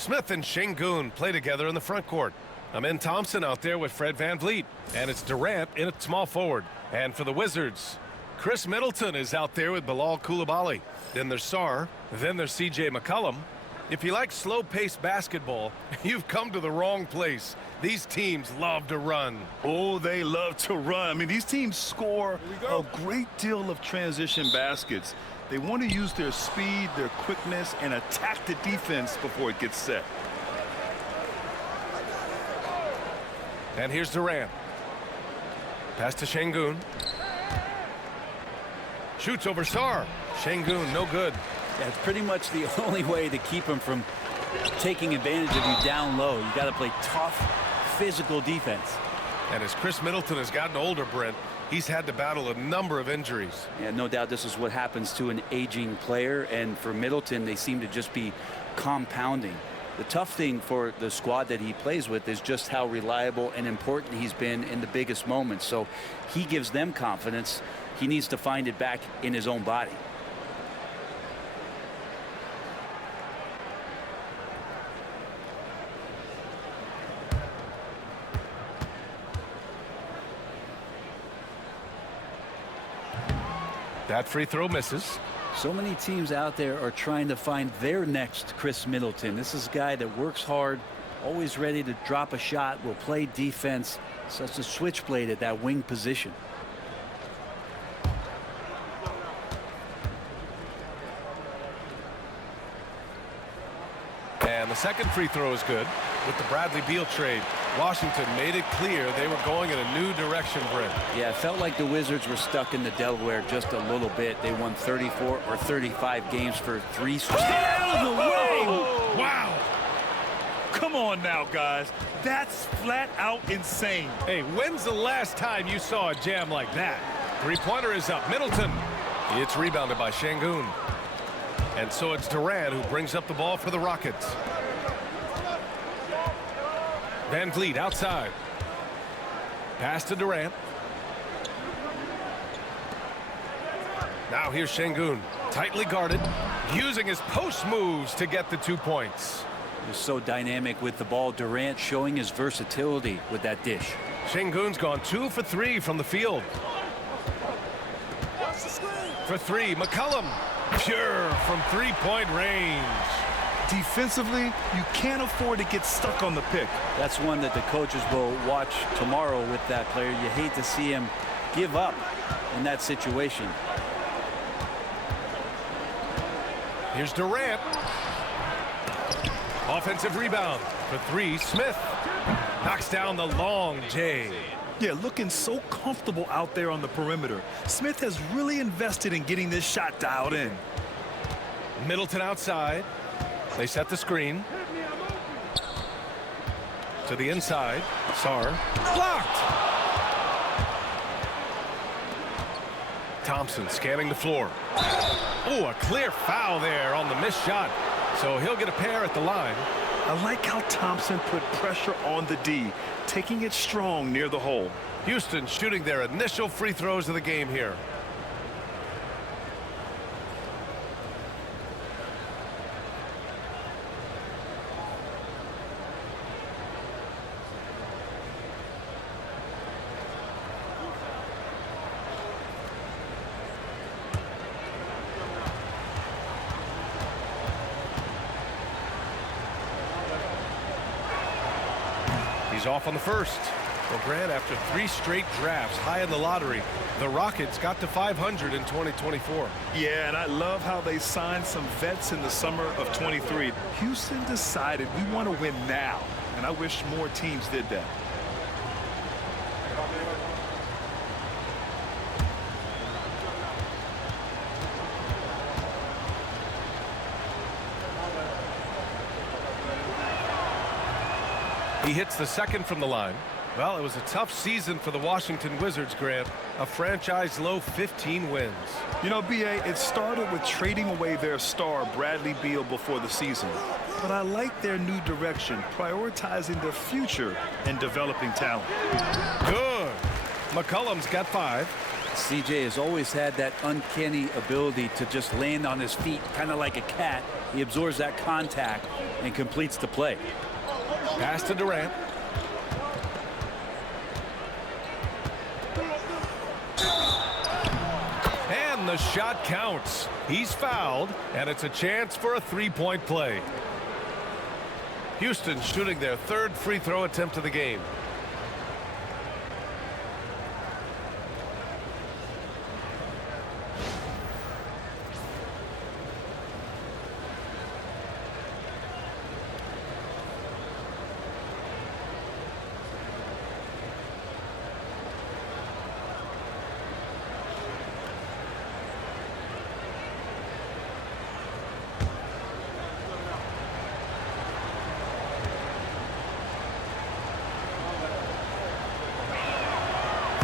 Smith and Şengün play together in the front court. Amen Thompson out there with Fred VanVleet. And it's Durant in at small forward. And for the Wizards, Chris Middleton is out there with Bilal Coulibaly. Then there's Sarr. Then there's C.J. McCollum. If you like slow-paced basketball, you've come to the wrong place. These teams love to run. Oh, they love to run. I mean, these teams score a great deal of transition baskets. They want to use their speed, their quickness, and attack the defense before it gets set. And here's Durant. Pass to Şengün. Shoots over Sarr. Şengün, no good. That's pretty much the only way to keep him from taking advantage of you down low. You got to play tough, physical defense. And as Chris Middleton has gotten older, Brent, he's had to battle a number of injuries. Yeah, no doubt this is what happens to an aging player. And for Middleton, they seem to just be compounding. The tough thing for the squad that he plays with is just how reliable and important he's been in the biggest moments. So he gives them confidence. He needs to find it back in his own body. That free throw misses. So many teams out there are trying to find their next Chris Middleton. This is a guy that works hard, always ready to drop a shot, will play defense, such a switchblade at that wing position. And the second free throw is good. With the Bradley Beal trade, Washington made it clear they were going in a new direction, Brent. Yeah, it felt like the Wizards were stuck in the Delaware just a little bit. They won 34 or 35 games for 3 straight. Out of the way! Wow! Come on now, guys. That's flat out insane. Hey, when's the last time you saw a jam like that? Three-pointer is up. Middleton. It's rebounded by Şengün. And so it's Durant who brings up the ball for the Rockets. VanVleet outside. Pass to Durant. Now here's Şengün. Tightly guarded. Using his post moves to get the 2 points. He's so dynamic with the ball. Durant showing his versatility with that dish. Şengün's gone 2 for 3 from the field. For 3, McCollum. Pure from three-point range. Defensively, you can't afford to get stuck on the pick. That's one that the coaches will watch tomorrow with that player. You hate to see him give up in that situation. Here's Durant. Offensive rebound. For 3, Smith. Knocks down the long J. Yeah, looking so comfortable out there on the perimeter. Smith has really invested in getting this shot dialed in. Middleton outside. They set the screen. To the inside. Sarr. Blocked! Thompson scanning the floor. Oh, a clear foul there on the missed shot. So he'll get a pair at the line. I like how Thompson put pressure on the D, taking it strong near the hole. Houston shooting their initial free throws of the game here. He's off on the first. Well, Grant, after 3 straight drafts high in the lottery, the Rockets got to 500 in 2024. Yeah, and I love how they signed some vets in the summer of 23. Houston decided we want to win now, and I wish more teams did that. He hits the second from the line. Well, it was a tough season for the Washington Wizards, Grant. A franchise-low 15 wins. You know, B.A., it started with trading away their star, Bradley Beal, before the season. But I like their new direction, prioritizing their future and developing talent. Good. McCollum's got 5. CJ has always had that uncanny ability to just land on his feet, kind of like a cat. He absorbs that contact and completes the play. Pass to Durant. And the shot counts. He's fouled, and it's a chance for a three-point play. Houston shooting their third free throw attempt of the game.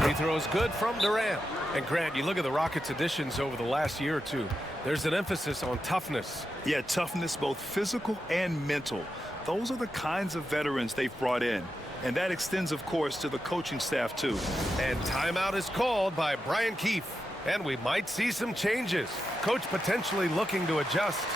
Free throw is good from Durant. And Grant, you look at the Rockets' additions over the last year or two. There's an emphasis on toughness. Yeah, toughness, both physical and mental. Those are the kinds of veterans they've brought in. And that extends, of course, to the coaching staff, too. And timeout is called by Brian Keefe. And we might see some changes. Coach potentially looking to adjust.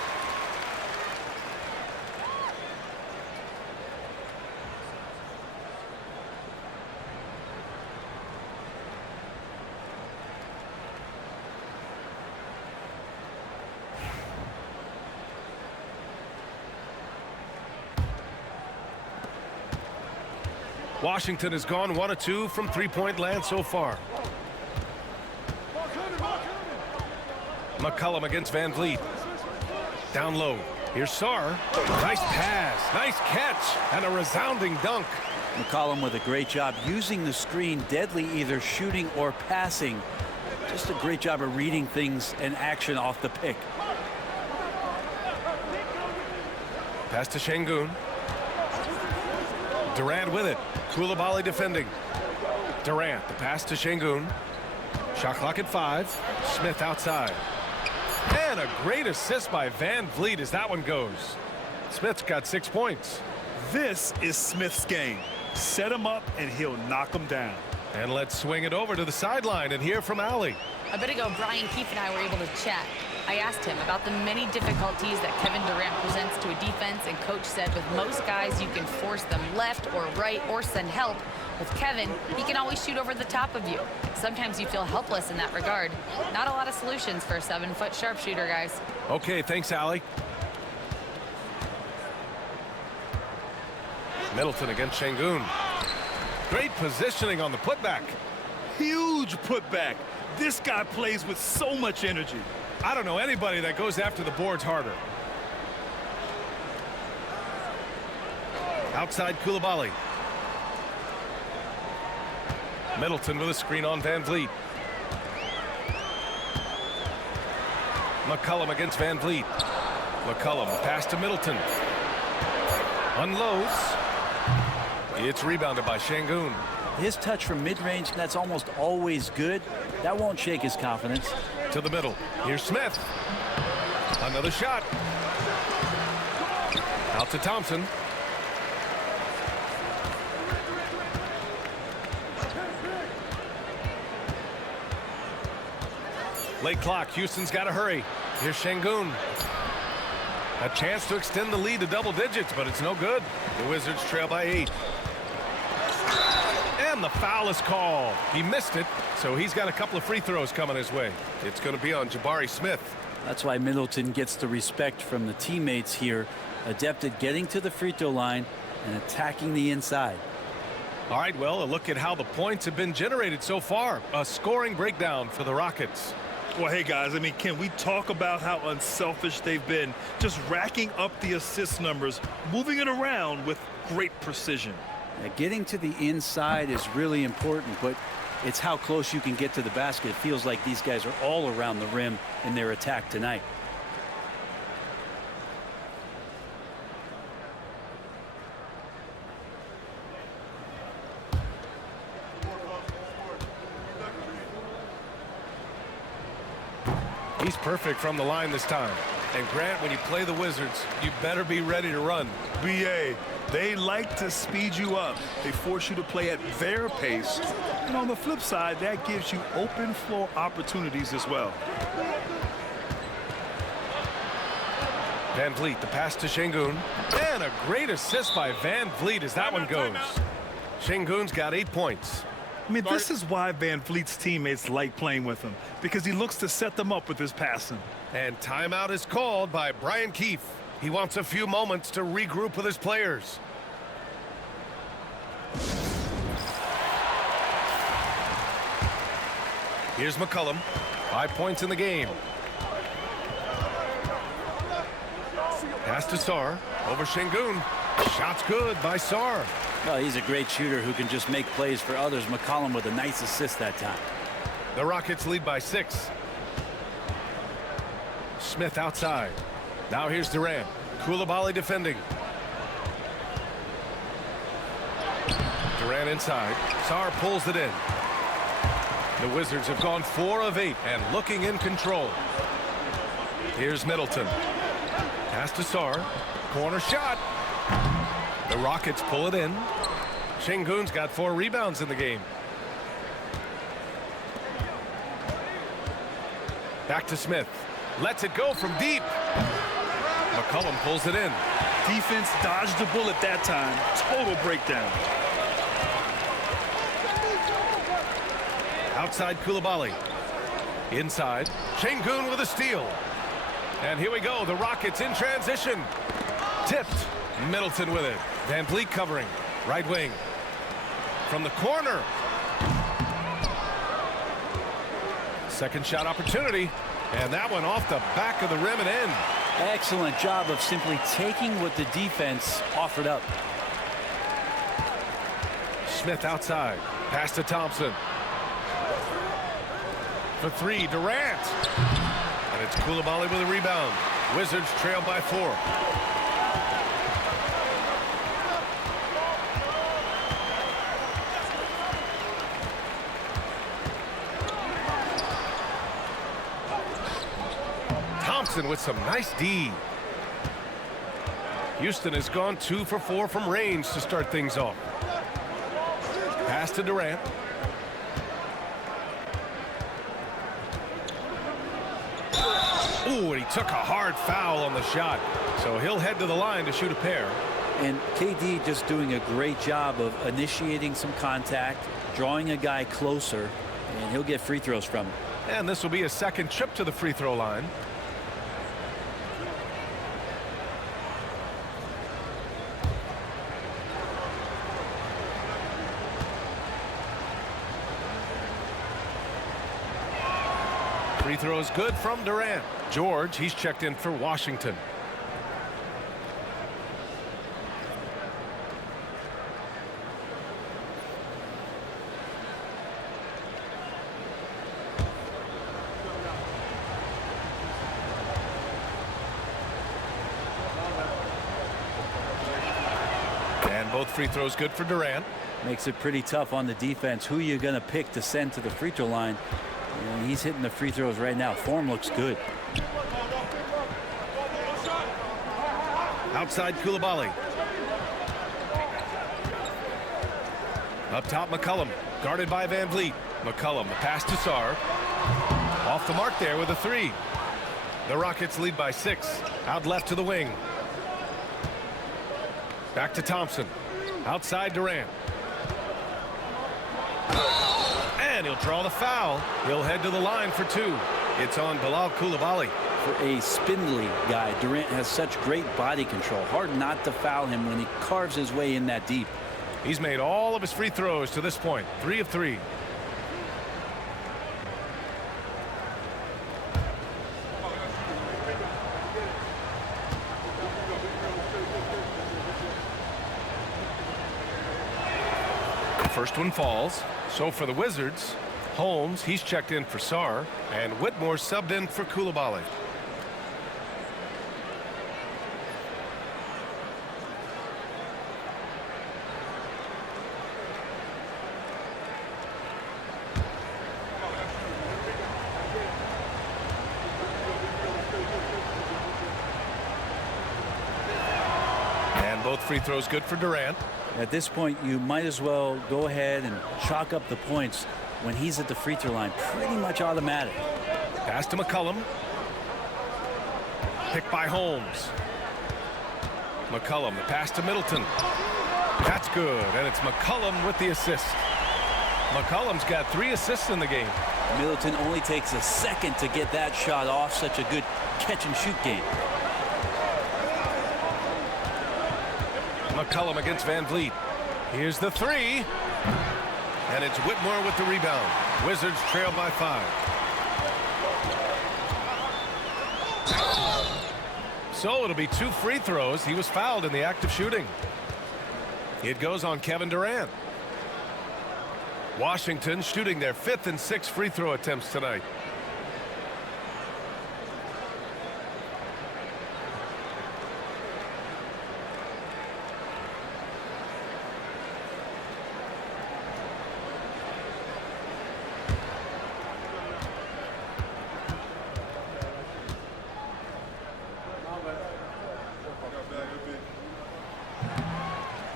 Washington has gone 1 of 2 from three-point land so far. McCollum against Van Vliet. Down low. Here's Sarr. Nice pass. Nice catch. And a resounding dunk. McCollum with a great job using the screen, deadly either shooting or passing. Just a great job of reading things and action off the pick. Pass to Şengün. Durant with it. Coulibaly defending. Durant, the pass to Şengün. Shot clock at 5. Smith outside. And a great assist by Van Vliet as that one goes. Smith's got 6 points. This is Smith's game. Set him up and he'll knock him down. And let's swing it over to the sideline and hear from Allie. A bit ago, Brian Keefe and I were able to chat. I asked him about the many difficulties that Kevin Durant presents to a defense, and Coach said with most guys you can force them left or right or send help. With Kevin, he can always shoot over the top of you. Sometimes you feel helpless in that regard. Not a lot of solutions for a 7-foot sharpshooter, guys. Okay, thanks, Allie. Middleton against Şengün. Great positioning on the putback. Huge putback. This guy plays with so much energy. I don't know anybody that goes after the boards harder. Outside Coulibaly. Middleton with a screen on Van Vliet. McCollum against Van Vliet. McCollum pass to Middleton. Unloads. It's rebounded by Şengün. His touch from mid-range, that's almost always good. That won't shake his confidence. To the middle. Here's Smith. Another shot. Out to Thompson. Late clock. Houston's got to hurry. Here's Şengün. A chance to extend the lead to double digits, but it's no good. The Wizards trail by 8. And the foul is called. He missed it, so he's got a couple of free throws coming his way. It's going to be on Jabari Smith. That's why Middleton gets the respect from the teammates here. Adept at getting to the free throw line and attacking the inside. All right, well, a look at how the points have been generated so far. A scoring breakdown for the Rockets. Well, hey, guys, I mean, can we talk about how unselfish they've been? Just racking up the assist numbers, moving it around with great precision. Getting to the inside is really important, but it's how close you can get to the basket. It feels like these guys are all around the rim in their attack tonight. He's perfect from the line this time. And Grant, when you play the Wizards, you better be ready to run. BA, they like to speed you up. They force you to play at their pace. And on the flip side, that gives you open floor opportunities as well. Van Vliet, the pass to Şengün. And a great assist by Van Vliet as that one goes. Şengün's got 8 points. I mean, this is why Van Vliet's teammates like playing with him, because he looks to set them up with his passing. And timeout is called by Brian Keefe. He wants a few moments to regroup with his players. Here's McCollum. 5 points in the game. Pass to Sarr. Over Şengün. Shot's good by Sarr. Well, he's a great shooter who can just make plays for others. McCollum with a nice assist that time. The Rockets lead by 6. Smith outside. Now here's Durant. Coulibaly defending. Durant inside. Sarr pulls it in. The Wizards have gone 4 of 8 and looking in control. Here's Middleton. Pass to Sarr. Corner shot. The Rockets pull it in. Şengün's got 4 rebounds in the game. Back to Smith. Lets it go from deep. McCollum pulls it in. Defense dodged the bullet that time. Total breakdown. Outside Coulibaly. Inside. Şengün with a steal. And here we go. The Rockets in transition. Tipped. Middleton with it. Van Vliet covering. Right wing. From the corner. Second shot opportunity. And that one off the back of the rim and in. Excellent job of simply taking what the defense offered up. Smith outside. Pass to Thompson. For 3, Durant. And it's Coulibaly with a rebound. Wizards trail by 4. Thompson with some nice D. Houston has gone 2 for 4 from range to start things off. Pass to Durant. Ooh, and he took a hard foul on the shot. So he'll head to the line to shoot a pair. And KD just doing a great job of initiating some contact, drawing a guy closer, and he'll get free throws from him. And this will be a second trip to the free throw line. Free throw is good from Durant. George, he's checked in for Washington. And both free throws good for Durant. Makes it pretty tough on the defense. Who you're going to pick to send to the free throw line. And he's hitting the free throws right now. Form looks good. Outside Coulibaly. Up top McCollum. Guarded by Van Vliet. McCollum, the pass to Sarr. Off the mark there with a 3. The Rockets lead by 6. Out left to the wing. Back to Thompson. Outside Durant. And he'll draw the foul. He'll head to the line for 2. It's on Bilal Coulibaly. For a spindly guy, Durant has such great body control. Hard not to foul him when he carves his way in that deep. He's made all of his free throws to this point. 3 of 3. First one falls. So for the Wizards, Holmes, he's checked in for Sarr, and Whitmore subbed in for Coulibaly. free throws good for Durant. At this point, you might as well go ahead and chalk up the points when he's at the free throw line. Pretty much automatic. Pass to McCollum. Picked by Holmes. McCollum, the pass to Middleton. That's good, and it's McCollum with the assist. McCollum's got 3 assists in the game. Middleton only takes a second to get that shot off. Such a good catch-and-shoot game. McCollum against Van Vliet. Here's the 3. And it's Whitmore with the rebound. Wizards trail by 5. So it'll be 2 free throws. He was fouled in the act of shooting. It goes on Kevin Durant. Washington shooting their 5th and 6th free throw attempts tonight.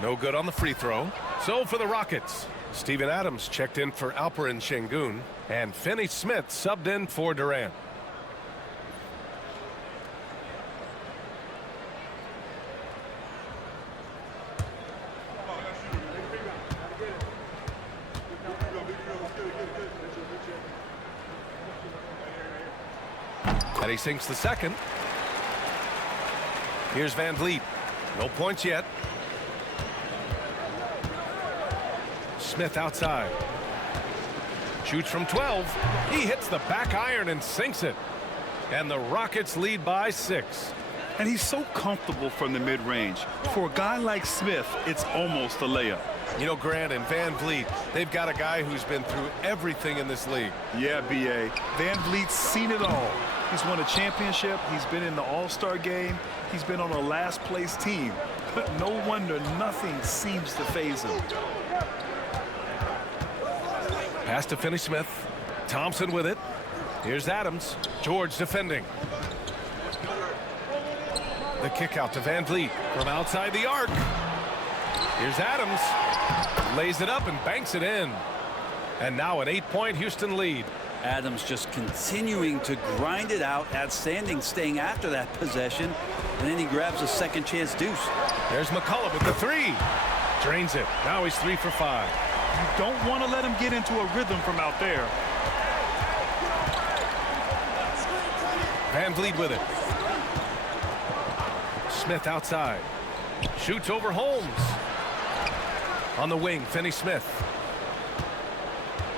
No good on the free throw. So for the Rockets, Steven Adams checked in for Alperen Şengün, and Finney-Smith subbed in for Durant. And he sinks the second. Here's Van Vliet. No points yet. Smith outside. Shoots from 12. He hits the back iron and sinks it. And the Rockets lead by 6. And he's so comfortable from the mid-range. For a guy like Smith, it's almost a layup. You know, Grant and Van Vliet, they've got a guy who's been through everything in this league. Yeah, B.A. Van Vliet's seen it all. He's won a championship. He's been in the All-Star game. He's been on a last-place team. But no wonder nothing seems to faze him. Pass to Finney-Smith. Thompson with it. Here's Adams. George defending. The kick out to Van Vliet from outside the arc. Here's Adams. Lays it up and banks it in. And now an 8-point Houston lead. Adams just continuing to grind it out, outstanding staying after that possession, and then he grabs a second chance deuce. There's McCollum with the 3. Drains it. Now he's 3 for 5. You don't want to let him get into a rhythm from out there. Van Vliet with it. Smith outside. Shoots over Holmes. On the wing, Finney-Smith.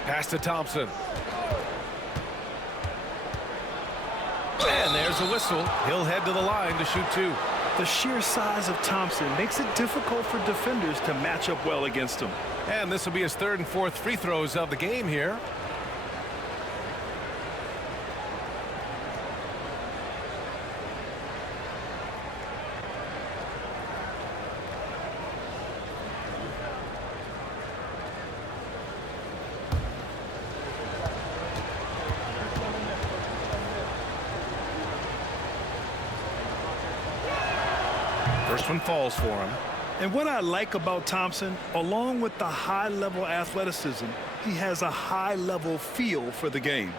Pass to Thompson. And there's a whistle. He'll head to the line to shoot 2. The sheer size of Thompson makes it difficult for defenders to match up well against him. And this will be his 3rd and 4th free throws of the game here. First one falls for him. And what I like about Thompson, along with the high-level athleticism, he has a high-level feel for the game.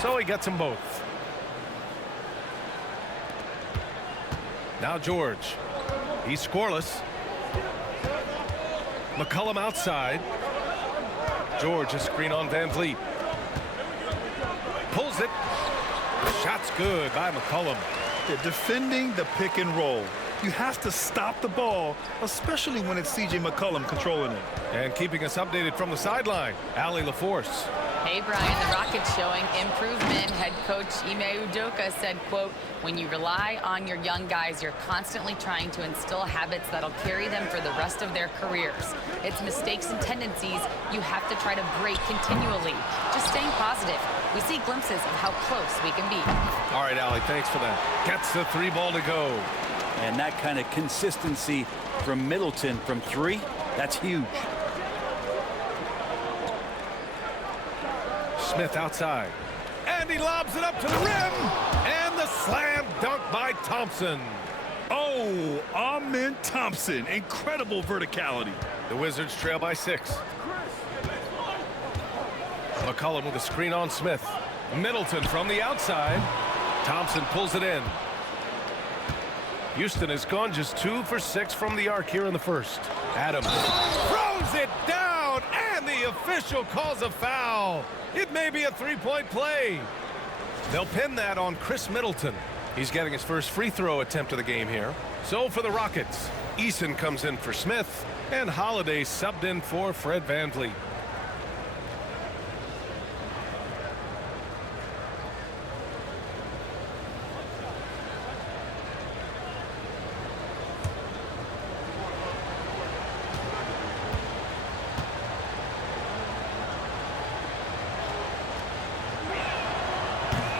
So he gets them both. Now George. He's scoreless. McCollum outside. George a screen on Van Vliet. Pulls it. Shot's good by McCollum. They're defending the pick and roll. You have to stop the ball, especially when it's C.J. McCollum controlling it. And keeping us updated from the sideline, Allie LaForce. Hey, Brian, the Rockets showing improvement. Head coach Ime Udoka said, quote, when you rely on your young guys, you're constantly trying to instill habits that'll carry them for the rest of their careers. It's mistakes and tendencies you have to try to break continually. Just staying positive. We see glimpses of how close we can be. All right, Allie, thanks for that. Gets the 3 ball to go. And that kind of consistency from Middleton from 3, that's huge. Smith outside. And he lobs it up to the rim. And the slam dunk by Thompson. Oh, Amen Thompson. Incredible verticality. The Wizards trail by 6. McCollum with a screen on Smith. Middleton from the outside. Thompson pulls it in. Houston has gone just 2 for 6 from the arc here in the first. Adams throws it down, and the official calls a foul. It may be a 3-point play. They'll pin that on Chris Middleton. He's getting his first free throw attempt of the game here. So for the Rockets, Eason comes in for Smith, and Holiday subbed in for Fred VanVleet.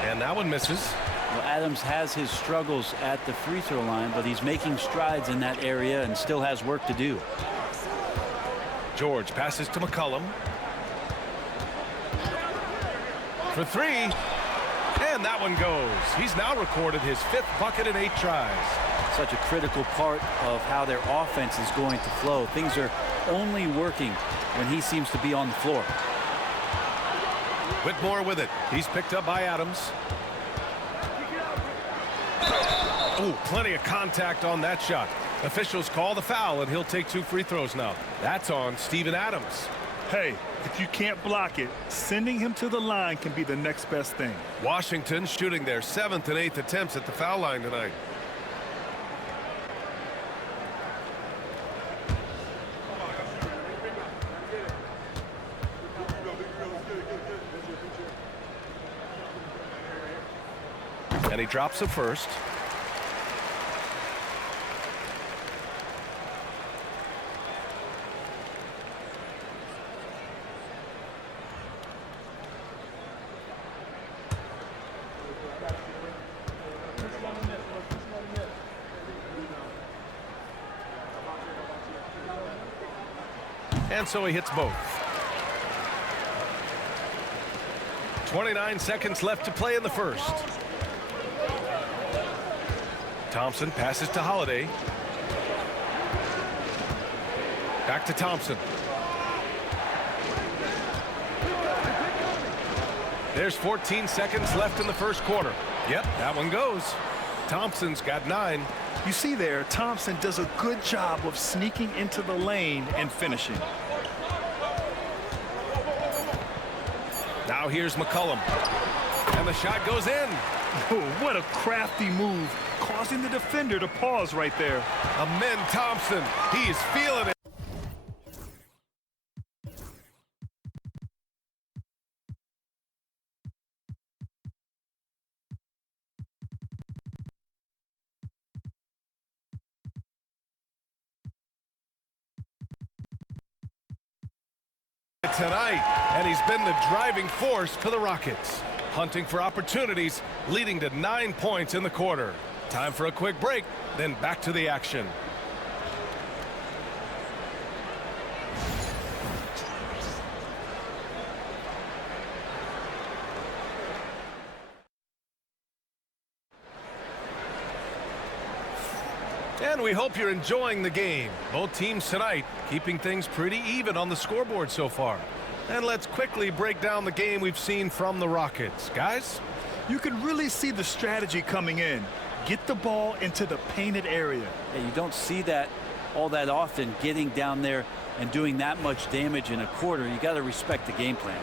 And that one misses. Well, Adams has his struggles at the free throw line, but he's making strides in that area and still has work to do. George passes to McCollum. For 3. And that one goes. He's now recorded his 5th bucket in 8 tries. Such a critical part of how their offense is going to flow. Things are only working when he seems to be on the floor. Whitmore with it. He's picked up by Adams. Oh, plenty of contact on that shot. Officials call the foul, and he'll take 2 free throws now. That's on Steven Adams. Hey, if you can't block it, sending him to the line can be the next best thing. Washington shooting their 7th and 8th attempts at the foul line tonight. And he drops the first. And so he hits both. 29 seconds left to play in the first. Thompson passes to Holiday. Back to Thompson. There's 14 seconds left in the first quarter. Yep, that one goes. Thompson's got 9. You see there, Thompson does a good job of sneaking into the lane and finishing. Now here's McCollum. And the shot goes in. Oh, what a crafty move, causing the defender to pause right there. Amen Thompson. He is feeling it. Tonight, and he's been the driving force for the Rockets. Hunting for opportunities, leading to 9 points in the quarter. Time for a quick break, then back to the action. And we hope you're enjoying the game. Both teams tonight keeping things pretty even on the scoreboard so far. And let's quickly break down the game we've seen from the Rockets. Guys? You can really see the strategy coming in. Get the ball into the painted area. Yeah, you don't see that all that often, getting down there and doing that much damage in a quarter. You got to respect the game plan.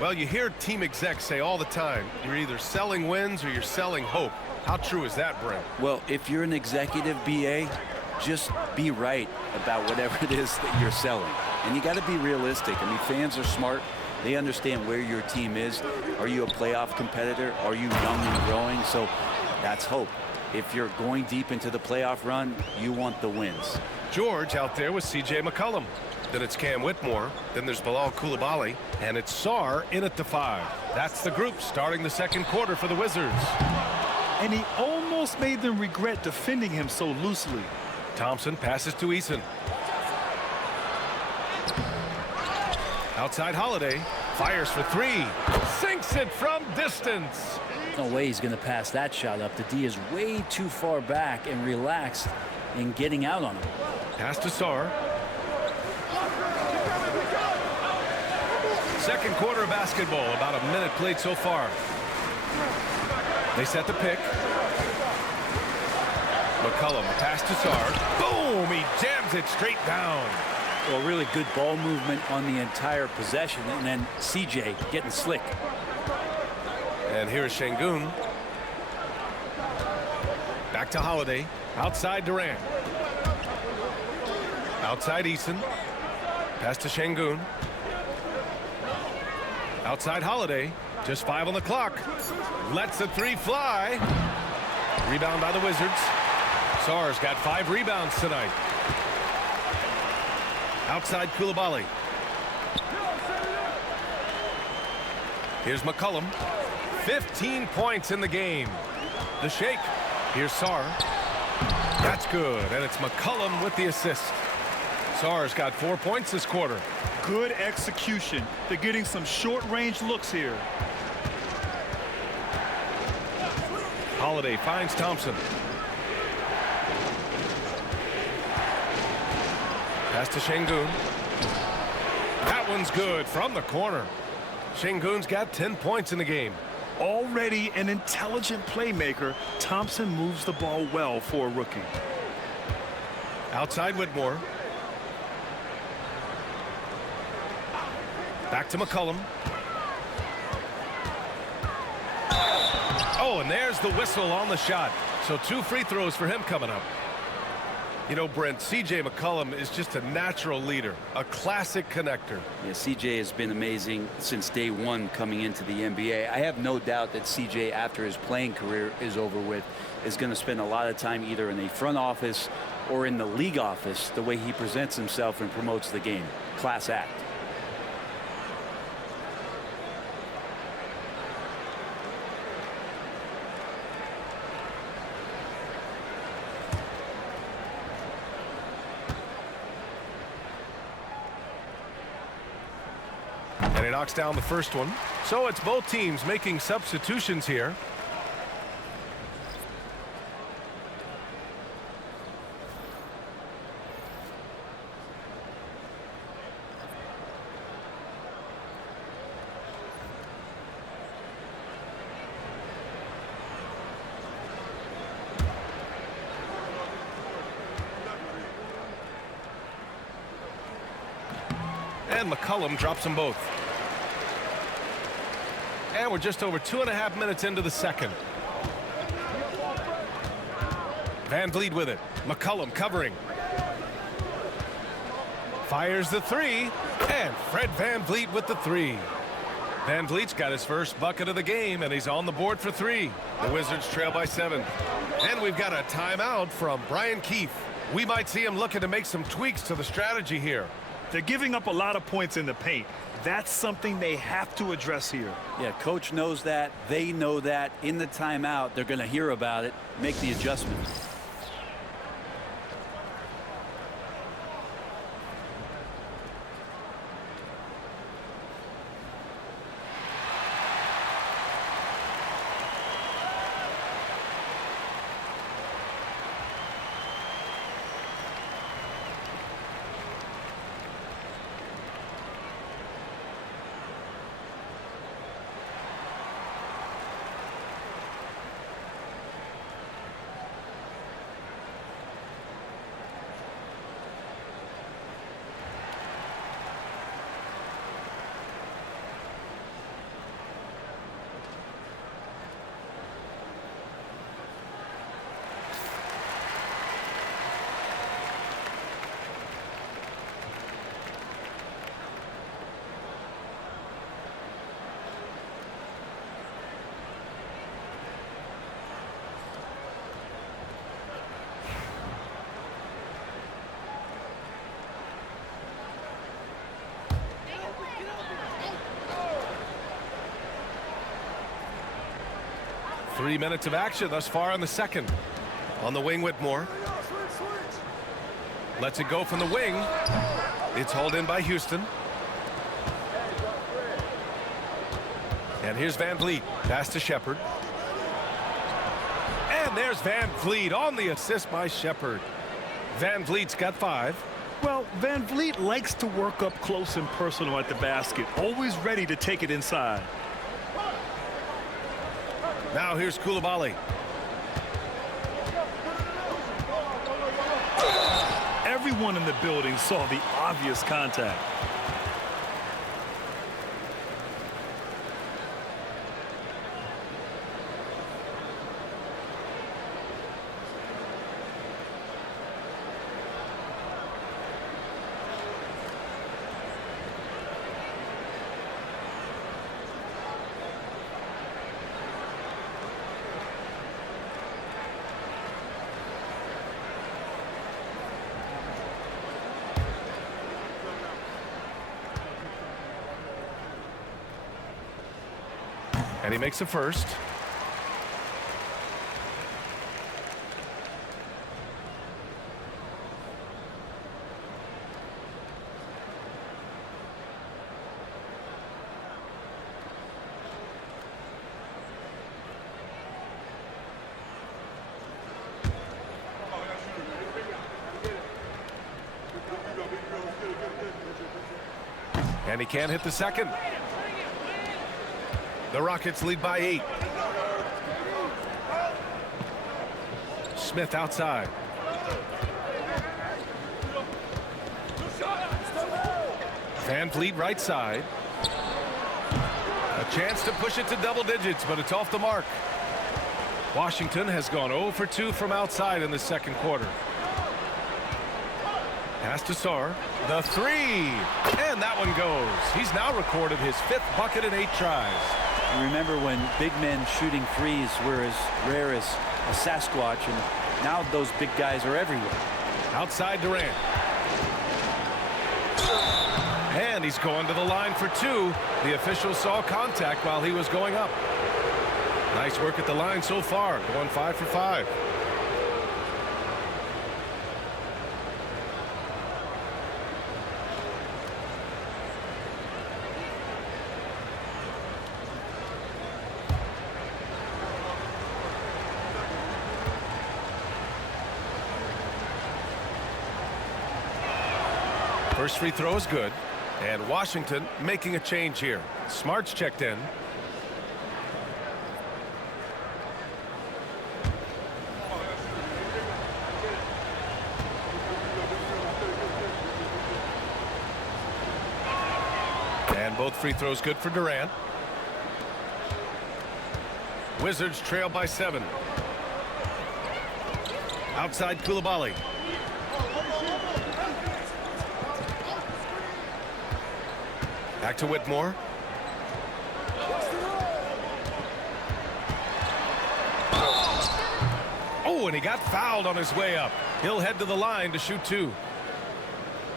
Well, you hear team execs say all the time, you're either selling wins or you're selling hope. How true is that, Brent? Well, if you're an executive BA, just be right about whatever it is that you're selling. And you got to be realistic. I mean, fans are smart. They understand where your team is. Are you a playoff competitor? Are you young and growing? So that's hope. If you're going deep into the playoff run, you want the wins. George out there with C.J. McCollum. Then it's Cam Whitmore. Then there's Bilal Coulibaly. And it's Sarr in at the 5. That's the group starting the second quarter for the Wizards. And he almost almost made them regret defending him so loosely. Thompson passes to Eason. Outside Holiday. Fires for three. Sinks it from distance. No way he's going to pass that shot up. The D is way too far back and relaxed in getting out on him. Pass to Sarr. Second quarter of basketball. About a minute played so far. They set the pick. McCollum, pass to Sarr. Boom! He jams it straight down. Well, really good ball movement on the entire possession, and then CJ getting slick. And here's Şengün. Back to Holiday. Outside Durant. Outside Eason. Pass to Şengün. Outside Holiday. Just 5 on the clock. Lets the three fly. Rebound by the Wizards. Sarr's got 5 rebounds tonight. Outside Coulibaly. Here's McCollum. 15 points in the game. The shake. Here's Sarr. That's good. And it's McCollum with the assist. Sarr's got 4 points this quarter. Good execution. They're getting some short-range looks here. Holiday finds Thompson. Pass to Şengün. That one's good from the corner. Şengün's got 10 points in the game. Already an intelligent playmaker, Thompson moves the ball well for a rookie. Outside Whitmore. Back to McCollum. Oh, and there's the whistle on the shot. So 2 free throws for him coming up. You know, Brent, C.J. McCollum is just a natural leader, a classic connector. Yeah, CJ has been amazing since day one coming into the NBA. I have no doubt that CJ, after his playing career is over with, is going to spend a lot of time either in the front office or in the league office, the way he presents himself and promotes the game. Class act. And he knocks down the first one. So it's both teams making substitutions here. And McCollum drops them both. And we're just over 2.5 minutes into the second. Van Vliet with it. McCollum covering. Fires the three. And Fred Van Vliet with the three. Van Vliet's got his first bucket of the game, and he's on the board for 3. The Wizards trail by 7. And we've got a timeout from Brian Keefe. We might see him looking to make some tweaks to the strategy here. They're giving up a lot of points in the paint. That's something they have to address here. Yeah, coach knows that. They know that. In the timeout, they're going to hear about it, make the adjustment. 3 minutes of action thus far in the second. On the wing, Whitmore. Lets it go from the wing. It's hauled in by Houston. And here's Van Vliet. Pass to Shepherd. And there's Van Vliet on the assist by Shepherd. Van Vliet's got 5. Well, Van Vliet likes to work up close and personal at the basket, always ready to take it inside. Now here's Coulibaly. Everyone in the building saw the obvious contact. And he makes a first. And he can't hit the second. The Rockets lead by 8. Smith outside. Van Vliet right side. A chance to push it to double digits, but it's off the mark. Washington has gone 0 for 2 from outside in the second quarter. Pass to Sarr. The 3. And that one goes. He's now recorded his 5th bucket in 8 tries. Remember when big men shooting threes were as rare as a Sasquatch, and now those big guys are everywhere. Outside Durant. And he's going to the line for 2. The official saw contact while he was going up. Nice work at the line so far, going 5 for 5. First free throw is good, and Washington making a change here. Smart's checked in. And both free throws good for Durant. Wizards trail by 7. Outside Coulibaly. Back to Whitmore. Oh, and he got fouled on his way up. He'll head to the line to shoot 2.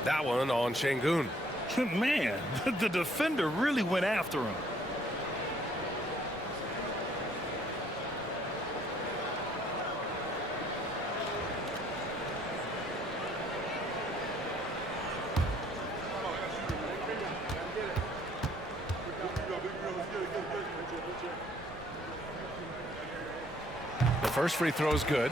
That one on Şengün. Man, the defender really went after him. The first free throw is good.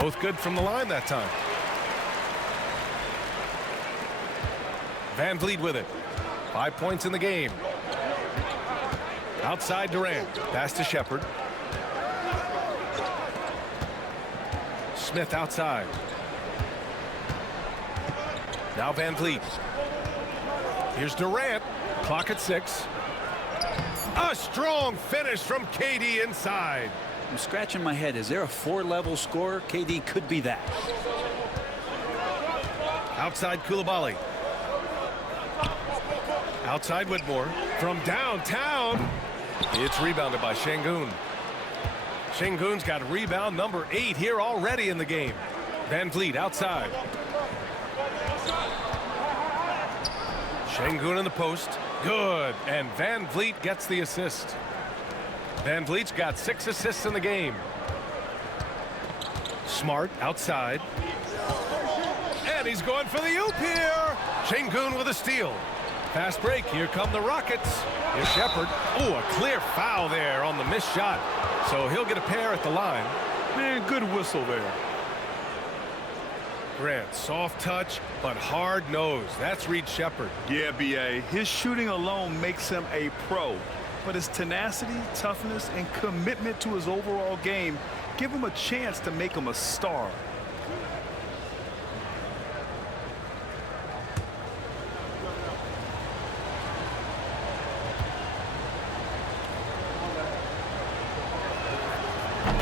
Both good from the line that time. Van Vliet with it. 5 points in the game. Outside Durant. Pass to Shepherd. Smith outside. Now Van Vliet. Here's Durant. Clock at 6. A strong finish from KD inside. I'm scratching my head. Is there a 4-level scorer? KD could be that. Outside Coulibaly. Outside Whitmore. from downtown. It's rebounded by Şengün. Şengün's got rebound number 8 here already in the game. Van Vliet outside. Şengün in the post. Good. And Van Vliet gets the assist. Van Vliet's got 6 assists in the game. Smart outside. And he's going for the oop here. Şengün with a steal. Fast break. Here come the Rockets. Here's Shepherd. Oh, a clear foul there on the missed shot. So he'll get a pair at the line. Man, good whistle there. Grant, soft touch, but hard nose. That's Reed Shepherd. Yeah, B.A. His shooting alone makes him a pro. But his tenacity, toughness, and commitment to his overall game give him a chance to make him a star.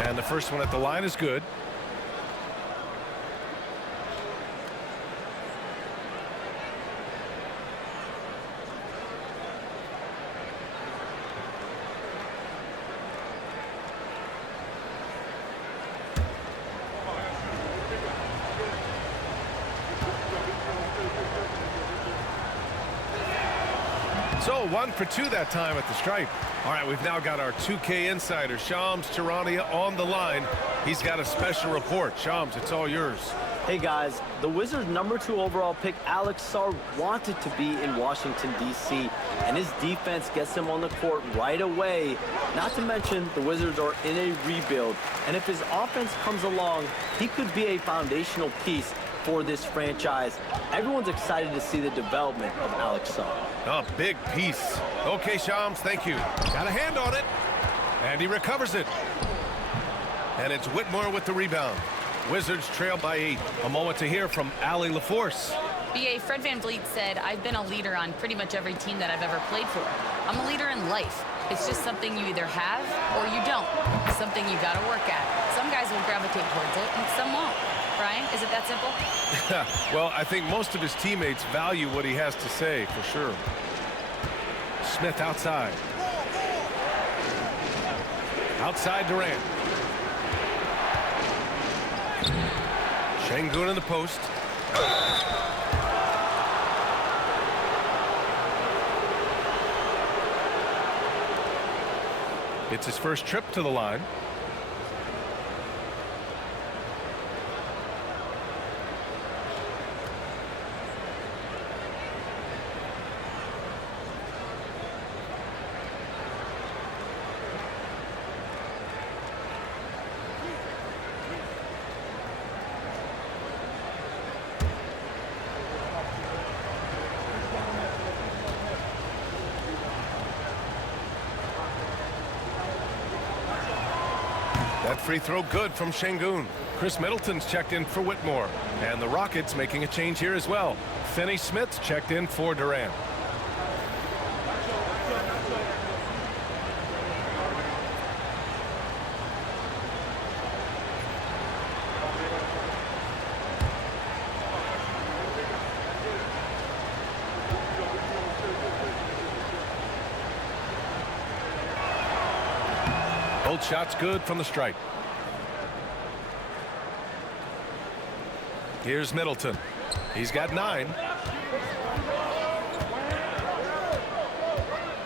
And the first one at the line is good. So 1 for 2 that time at the stripe. All right, we've now got our 2K insider, Shams Charania, on the line. He's got a special report. Shams, it's all yours. Hey guys, the Wizards' #2 overall pick, Alex Sarr, wanted to be in Washington, D.C., and his defense gets him on the court right away. Not to mention, the Wizards are in a rebuild, and if his offense comes along, he could be a foundational piece for this franchise. Everyone's excited to see the development of Alex Sarr. A big piece. Okay, Shams, thank you. Got a hand on it. And he recovers it. And it's Whitmore with the rebound. Wizards trail by 8. A moment to hear from Allie LaForce. BA, Fred VanVleet said, I've been a leader on pretty much every team that I've ever played for. I'm a leader in life. It's just something you either have or you don't. Something you got to work at. Some guys will gravitate towards it and some won't. Brian, is it that simple? Well, I think most of his teammates value what he has to say, for sure. Smith outside. Outside Durant. Şengün in the post. It's his first trip to the line. That free throw good from Şengün. Chris Middleton's checked in for Whitmore. And the Rockets making a change here as well. Finney-Smith's checked in for Durant. Both shots good from the stripe. Here's Middleton. He's got 9.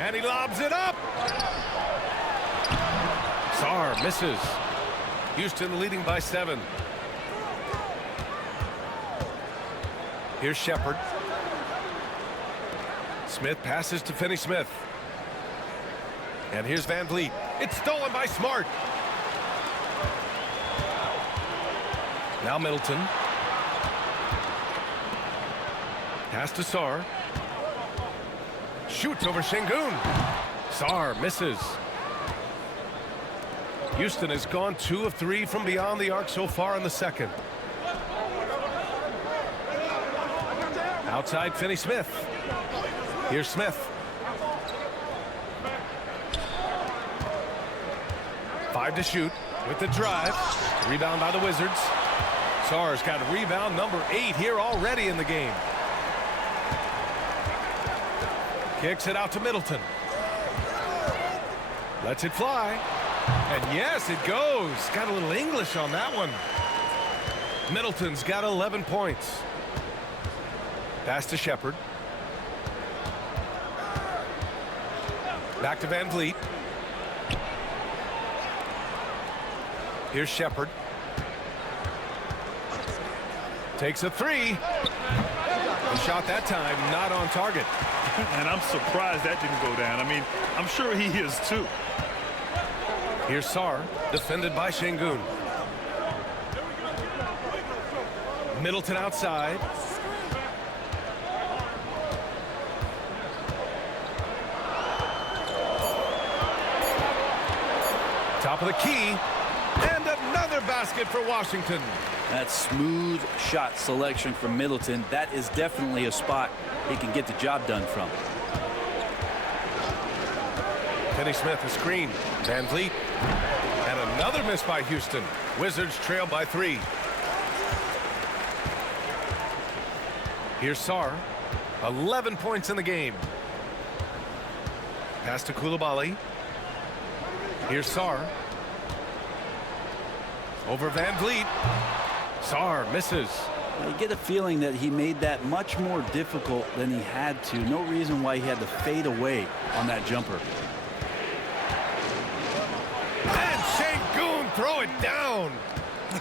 And he lobs it up. Sarr misses. Houston leading by 7. Here's Shepherd. Smith passes to Finney-Smith. And here's Van Vliet. It's stolen by Smart. Now Middleton. Pass to Sarr. Shoots over Şengün. Sarr misses. Houston has gone 2 of 3 from beyond the arc so far in the second. Outside Finney-Smith. Here's Smith. 5 to shoot with the drive. Rebound by the Wizards. Sarr's got rebound number 8 here already in the game. Kicks it out to Middleton. Lets it fly. And yes, it goes. Got a little English on that one. Middleton's got 11 points. Pass to Shepherd. Back to Van Vliet. Here's Shepherd. Takes a three. The shot that time not on target. And I'm surprised that didn't go down. I mean, I'm sure he is too. Here's Sarr, defended by Şengün. Middleton outside. Top of the key. And another basket for Washington. That smooth shot selection from Middleton. That is definitely a spot he can get the job done from. Finney-Smith, a screen. Van Vliet. And another miss by Houston. Wizards trail by 3. Here's Sarr. 11 points in the game. Pass to Coulibaly. Here's Sarr. Over Van Vliet. Sarr misses. You get a feeling that he made that much more difficult than he had to. No reason why he had to fade away on that jumper. And Şengün throw it down.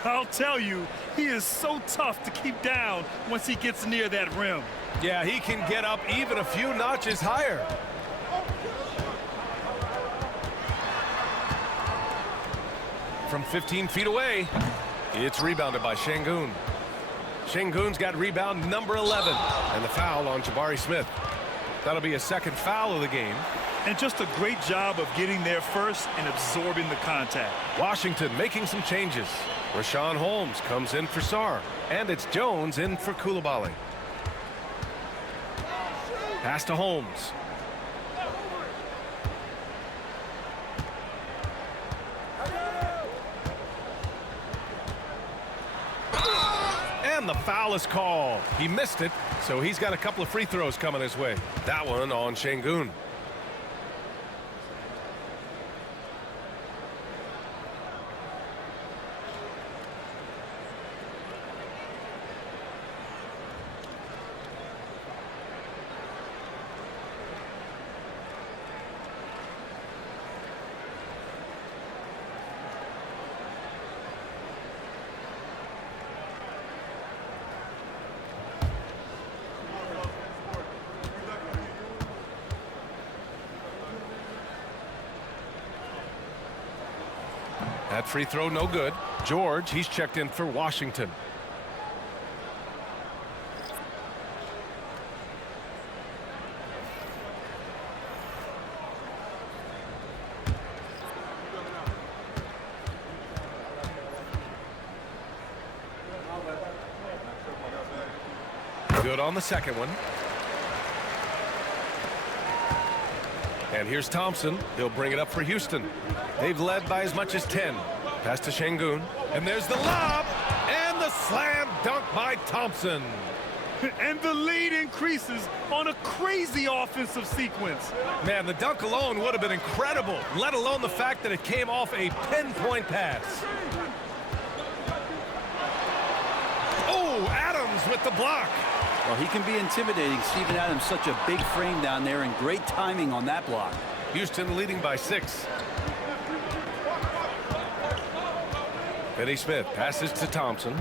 I'll tell you, he is so tough to keep down once he gets near that rim. Yeah, he can get up even a few notches higher. From 15 feet away, it's rebounded by Şengün. Şengün's got rebound number 11, and the foul on Jabari Smith. That'll be a second foul of the game. And just a great job of getting there first and absorbing the contact. Washington making some changes. Rashawn Holmes comes in for Sarr, and it's Jones in for Coulibaly. Pass to Holmes. And the foul is called. He missed it, so he's got a couple of free throws coming his way. That one on Şengün. That free throw no good. George, he's checked in for Washington. Good on the second one. And here's Thompson. He'll bring it up for Houston. They've led by as much as 10. Pass to Şengün. And there's the lob. And the slam dunk by Thompson. And the lead increases on a crazy offensive sequence. Man, the dunk alone would have been incredible, let alone the fact that it came off a pinpoint pass. Oh, Adams with the block. Well, he can be intimidating. Steven Adams, such a big frame down there, and great timing on that block. Houston leading by 6. Finney-Smith passes to Thompson.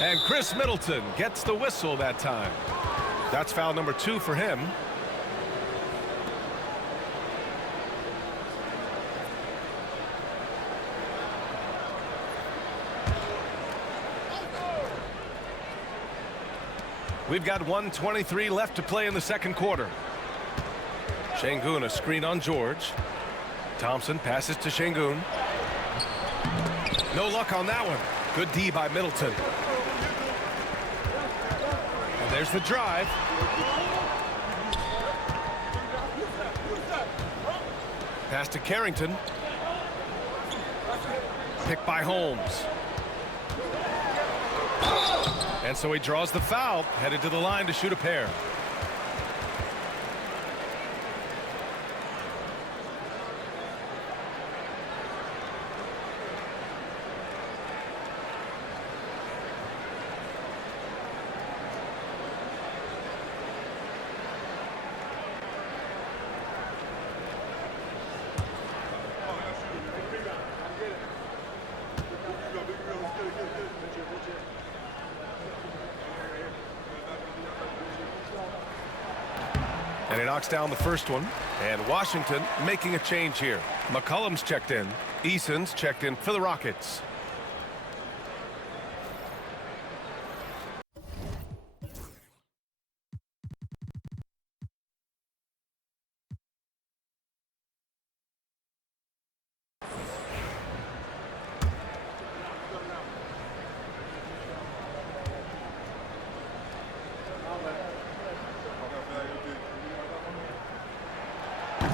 And Chris Middleton gets the whistle that time. That's foul number 2 for him. We've got 1:23 left to play in the second quarter. Şengün, a screen on George. Thompson passes to Şengün. No luck on that one. Good D by Middleton. And there's the drive. Pass to Carrington. Picked by Holmes. And so he draws the foul, headed to the line to shoot a pair. knocks down the first one. And Washington making a change here. McCollum's checked in. Eason's checked in for the Rockets.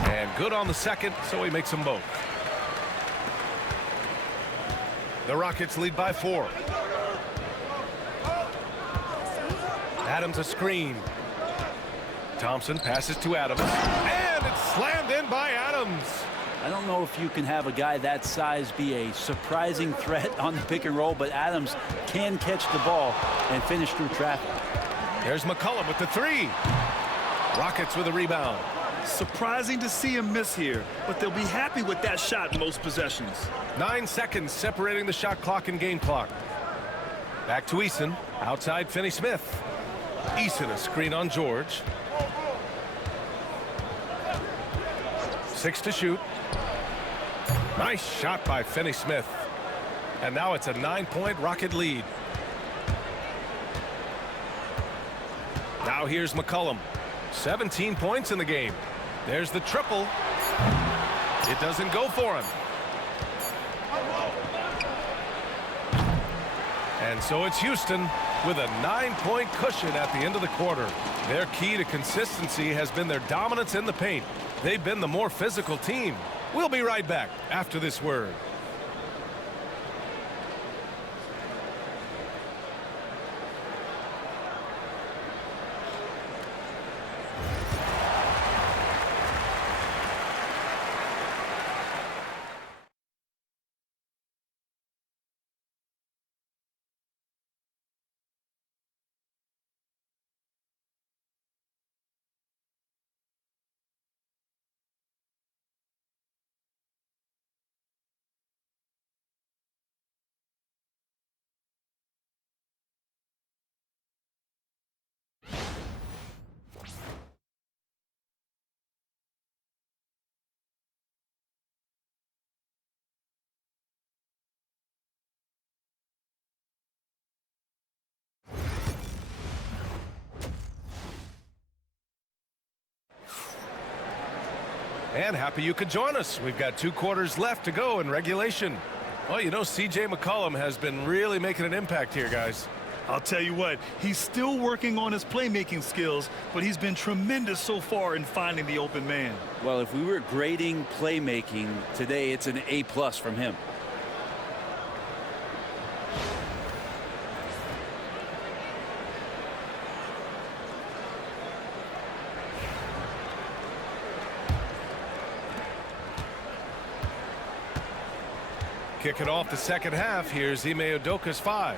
And good on the second, so he makes them both. The Rockets lead by 4. Adams a screen. Thompson passes to Adams. And it's slammed in by Adams. I don't know if you can have a guy that size be a surprising threat on the pick and roll, but Adams can catch the ball and finish through traffic. There's McCollum with the 3. Rockets with a rebound. Surprising to see him miss here, but they'll be happy with that shot most possessions. 9 seconds separating the shot clock and game clock. Back to Eason. Outside Finney-Smith. Eason a screen on George. 6 to shoot. Nice shot by Finney-Smith. And now it's a 9-point Rocket lead. Now here's McCollum. 17 points in the game. There's the triple. It doesn't go for him. And so it's Houston with a 9-point cushion at the end of the quarter. Their key to consistency has been their dominance in the paint. They've been the more physical team. We'll be right back after this word. And happy you could join us. We've got 2 quarters left to go in regulation. Well, you know, C.J. McCollum has been really making an impact here, guys. I'll tell you what, he's still working on his playmaking skills, but he's been tremendous so far in finding the open man. Well, if we were grading playmaking today, it's an A+ from him. Kicking off the second half, here's Ime Udoka's 5.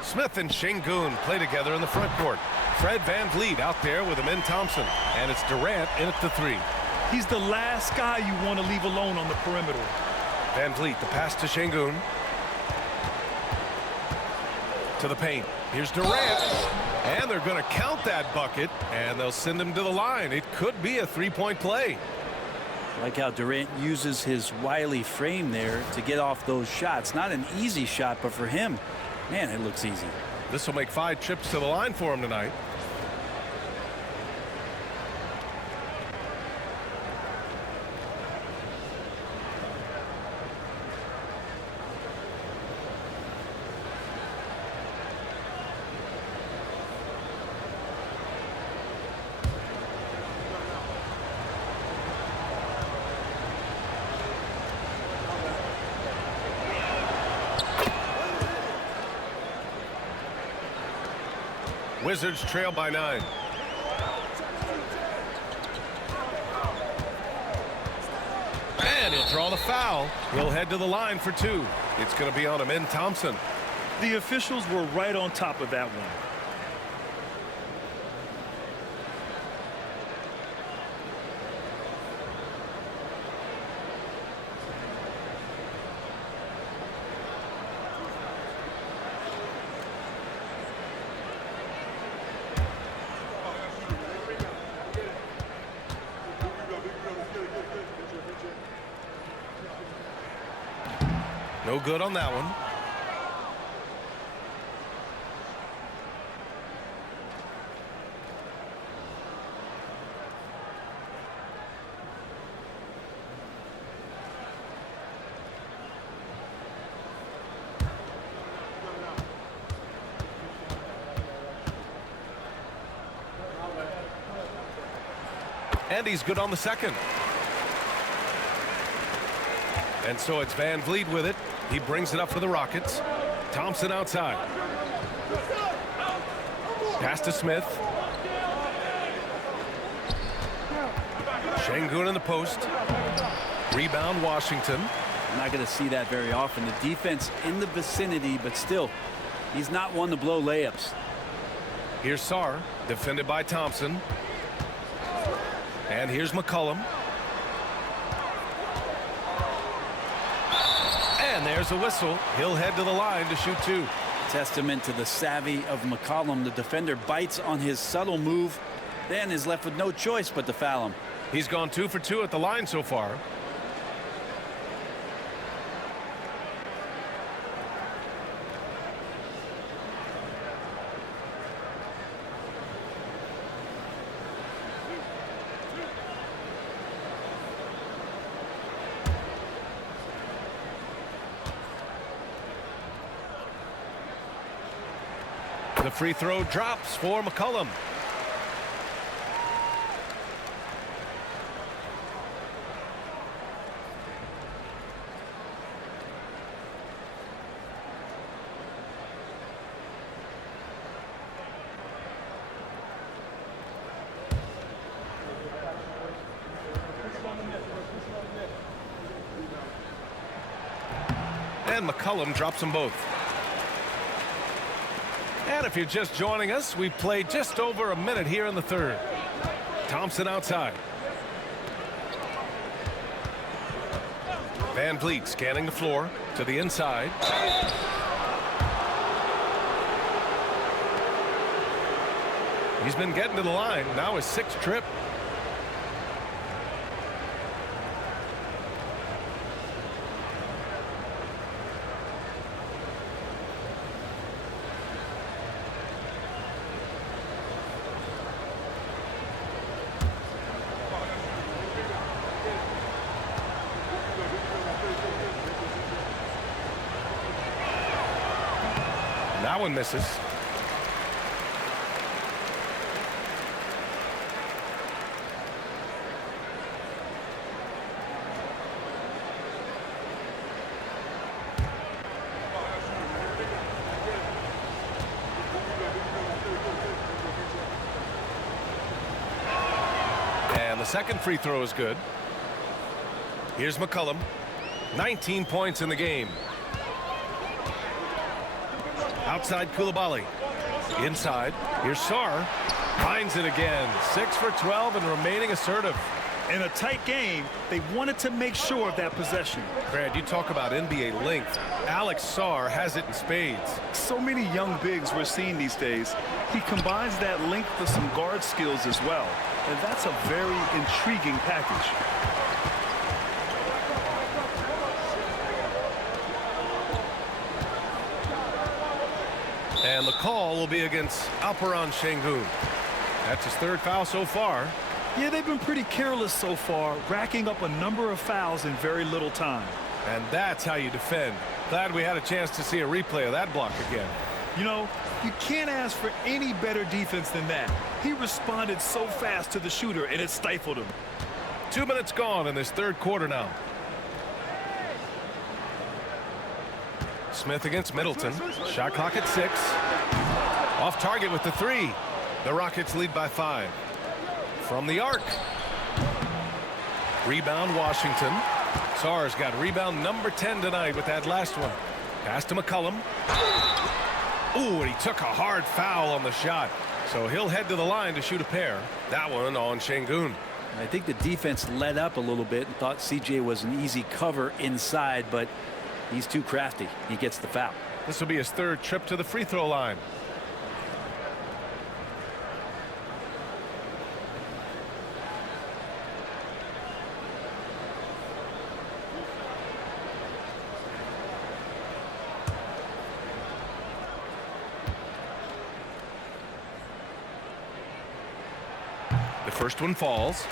Smith and Şengün play together in the front court. Fred VanVleet out there with Amin Thompson. And it's Durant in at the 3. He's the last guy you want to leave alone on the perimeter. VanVleet, the pass to Şengün. To the paint. Here's Durant. And they're going to count that bucket. And they'll send him to the line. It could be a 3-point play. I like how Durant uses his wily frame there to get off those shots. Not an easy shot, but for him, man, it looks easy. This will make 5 trips to the line for him tonight. Wizards trail by 9. And he'll draw the foul. He'll head to the line for 2. It's going to be on Amin Thompson. The officials were right on top of that one. No good on that one. And he's good on the second. And so it's Van Vliet with it. He brings it up for the Rockets. Thompson outside. Pass to Smith. Şengün in the post. Rebound Washington. I'm not going to see that very often. The defense in the vicinity, but still, he's not one to blow layups. Here's Sarr, defended by Thompson. And here's McCollum. And there's a whistle. He'll head to the line to shoot two. Testament to the savvy of McCollum. The defender bites on his subtle move, then is left with no choice but to foul him. He's gone 2 for 2 at the line so far. The free throw drops for McCollum. And McCollum drops them both. And if you're just joining us, we played just over a minute here in the third. Thompson outside. Van Vliet scanning the floor to the inside. He's been getting to the line. Now his 6th trip. That one misses. And the second free throw is good. Here's McCollum. 19 points in the game. Outside Coulibaly. Inside. Here's Sarr. Finds it again. 6 for 12 and remaining assertive. In a tight game, they wanted to make sure of that possession. Brad, you talk about NBA length. Alex Sarr has it in spades. So many young bigs we're seeing these days. He combines that length with some guard skills as well. And that's a very intriguing package. And the call will be against Alperen Şengün. That's his 3rd foul so far. Yeah, they've been pretty careless so far, racking up a number of fouls in very little time. And that's how you defend. Glad we had a chance to see a replay of that block again. You know, you can't ask for any better defense than that. He responded so fast to the shooter, and it stifled him. 2 minutes gone in this 3rd quarter now. Smith against Middleton. Shot clock at 6. Off target with the 3. The Rockets lead by 5. From the arc. Rebound Washington. Sarr's got rebound number 10 tonight with that last one. Pass to McCollum. Ooh, and he took a hard foul on the shot. So he'll head to the line to shoot a pair. That one on Şengün. I think the defense let up a little bit and thought CJ was an easy cover inside, but he's too crafty. He gets the foul. This will be his 3rd trip to the free throw line. First one falls.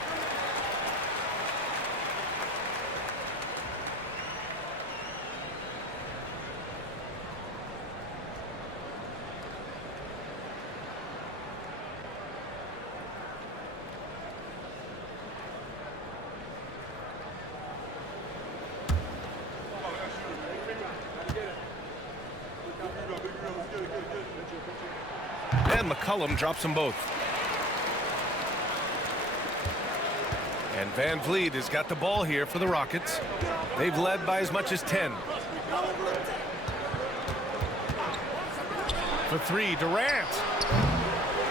And McCollum drops them both. And Van Vliet has got the ball here for the Rockets. They've led by as much as 10. For three, Durant.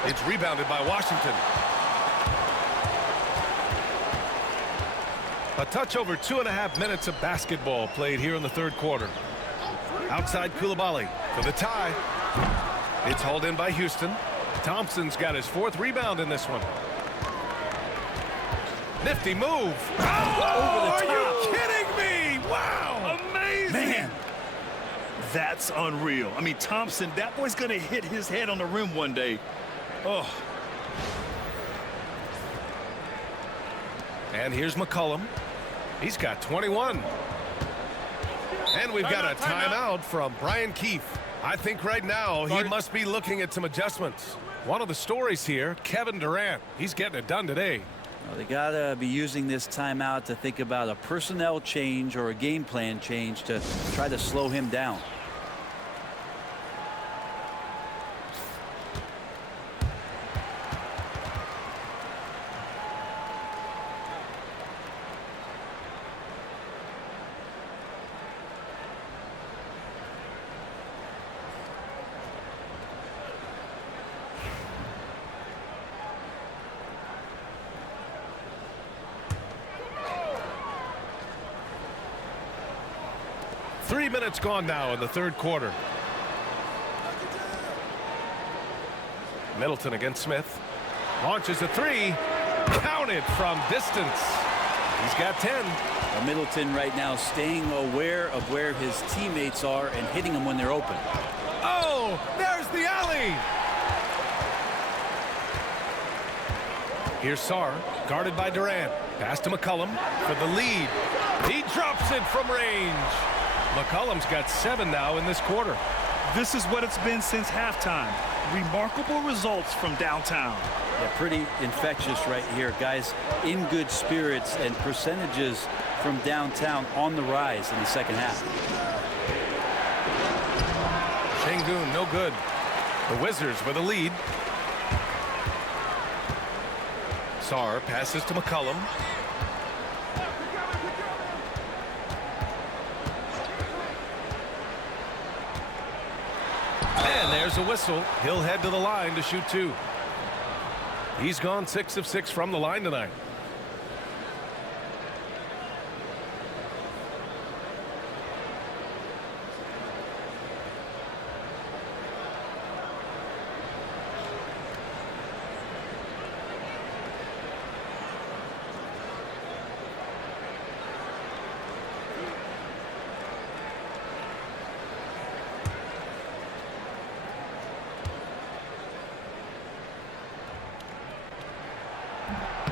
It's rebounded by Washington. A touch over 2.5 minutes of basketball played here in the third quarter. Outside Coulibaly for the tie. It's hauled in by Houston. Thompson's got his 4th rebound in this one. Nifty move. Oh, are you kidding me? Wow. Amazing. Man, that's unreal. I mean, Thompson, that boy's going to hit his head on the rim one day. Oh. And here's McCollum. He's got 21. And we've got a timeout from Brian Keefe. I think right now he must be looking at some adjustments. One of the stories here, Kevin Durant. He's getting it done today. Well, they got to be using this timeout to think about a personnel change or a game plan change to try to slow him down. Three minutes gone now in the third quarter. Middleton against Smith. Launches a three. Counted from distance. He's got 10. Well, Middleton right now staying aware of where his teammates are and hitting them when they're open. Oh, there's the alley. Here's Sarr, guarded by Durant. Pass to McCollum for the lead. He drops it from range. McCollum's got 7 now in this quarter. This is what it's been since halftime. Remarkable results from downtown. Yeah, pretty infectious right here. Guys in good spirits and percentages from downtown on the rise in the second half. Şengün, no good. The Wizards with a lead. Sarr passes to McCollum. And there's a whistle. He'll head to the line to shoot 2. He's gone 6 of 6 from the line tonight.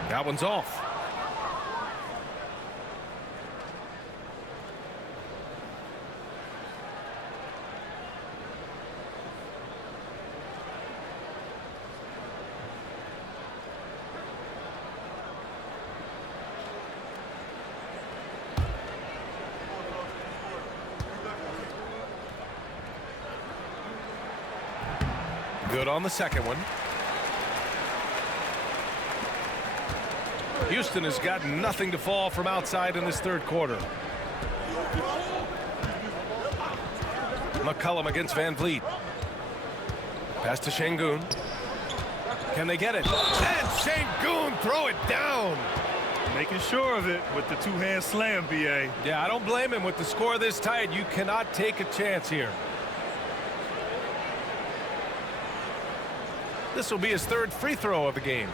That one's off. Good on the second one. Houston has got nothing to fall from outside in this third quarter. McCollum against Van Vliet. Pass to Şengün. Can they get it? And Şengün throw it down. Making sure of it with the two-hand slam, B.A. Yeah, I don't blame him. With the score this tight, you cannot take a chance here. This will be his 3rd free throw of the game.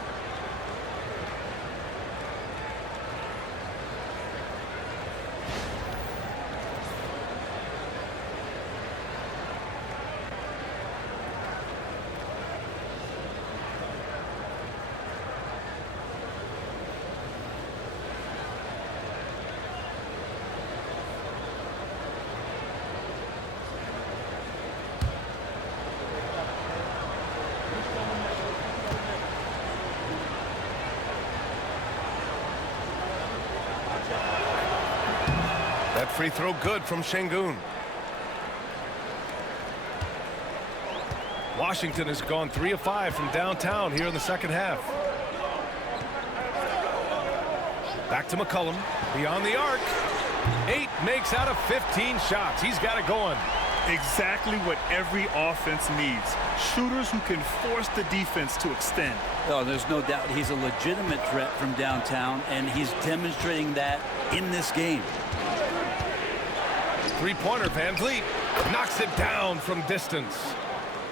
free throw good from Şengün. Washington has gone 3 of 5 from downtown here in the second half. Back to McCollum, beyond the arc. 8 makes out of 15 shots. He's got it going. Exactly what every offense needs. Shooters who can force the defense to extend. Oh, there's no doubt he's a legitimate threat from downtown, and he's demonstrating that in this game. Three-pointer, Van Vliet knocks it down from distance.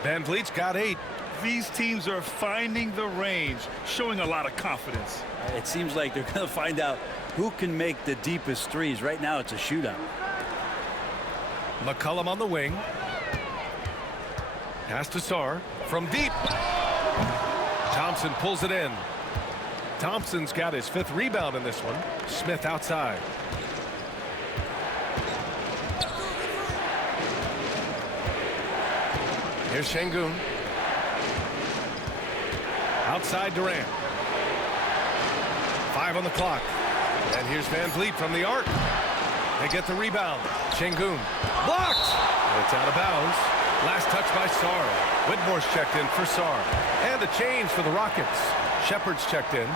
Van Vliet's got 8. These teams are finding the range, showing a lot of confidence. It seems like they're going to find out who can make the deepest threes. Right now, it's a shootout. McCollum on the wing. Pass to Sarr from deep. Thompson pulls it in. Thompson's got his 5th rebound in this one. Smith outside. Here's Şengün. Outside Durant. 5 on the clock. And here's Van Vliet from the arc. They get the rebound. Şengün blocked. It's out of bounds. Last touch by Sarr. Whitmore's checked in for Sarr. And a change for the Rockets. Shepard's checked in.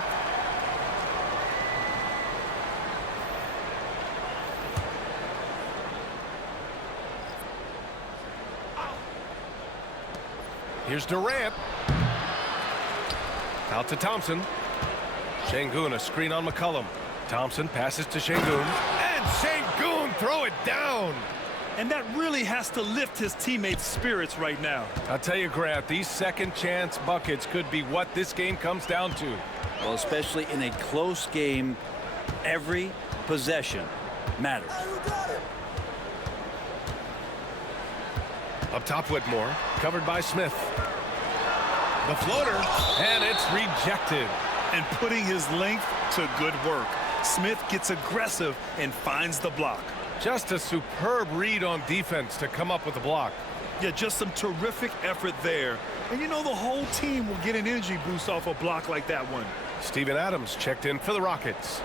Here's Durant. Out to Thompson. Şengün, a screen on McCollum. Thompson passes to Şengün. And Şengün throw it down. And that really has to lift his teammates' spirits right now. I'll tell you, Grant, these second chance buckets could be what this game comes down to. Well, especially in a close game, every possession matters. Up top, Whitmore, covered by Smith. The floater, and it's rejected. And putting his length to good work. Smith gets aggressive and finds the block. Just a superb read on defense to come up with the block. Yeah, just some terrific effort there. And you know the whole team will get an energy boost off a block like that one. Steven Adams checked in for the Rockets.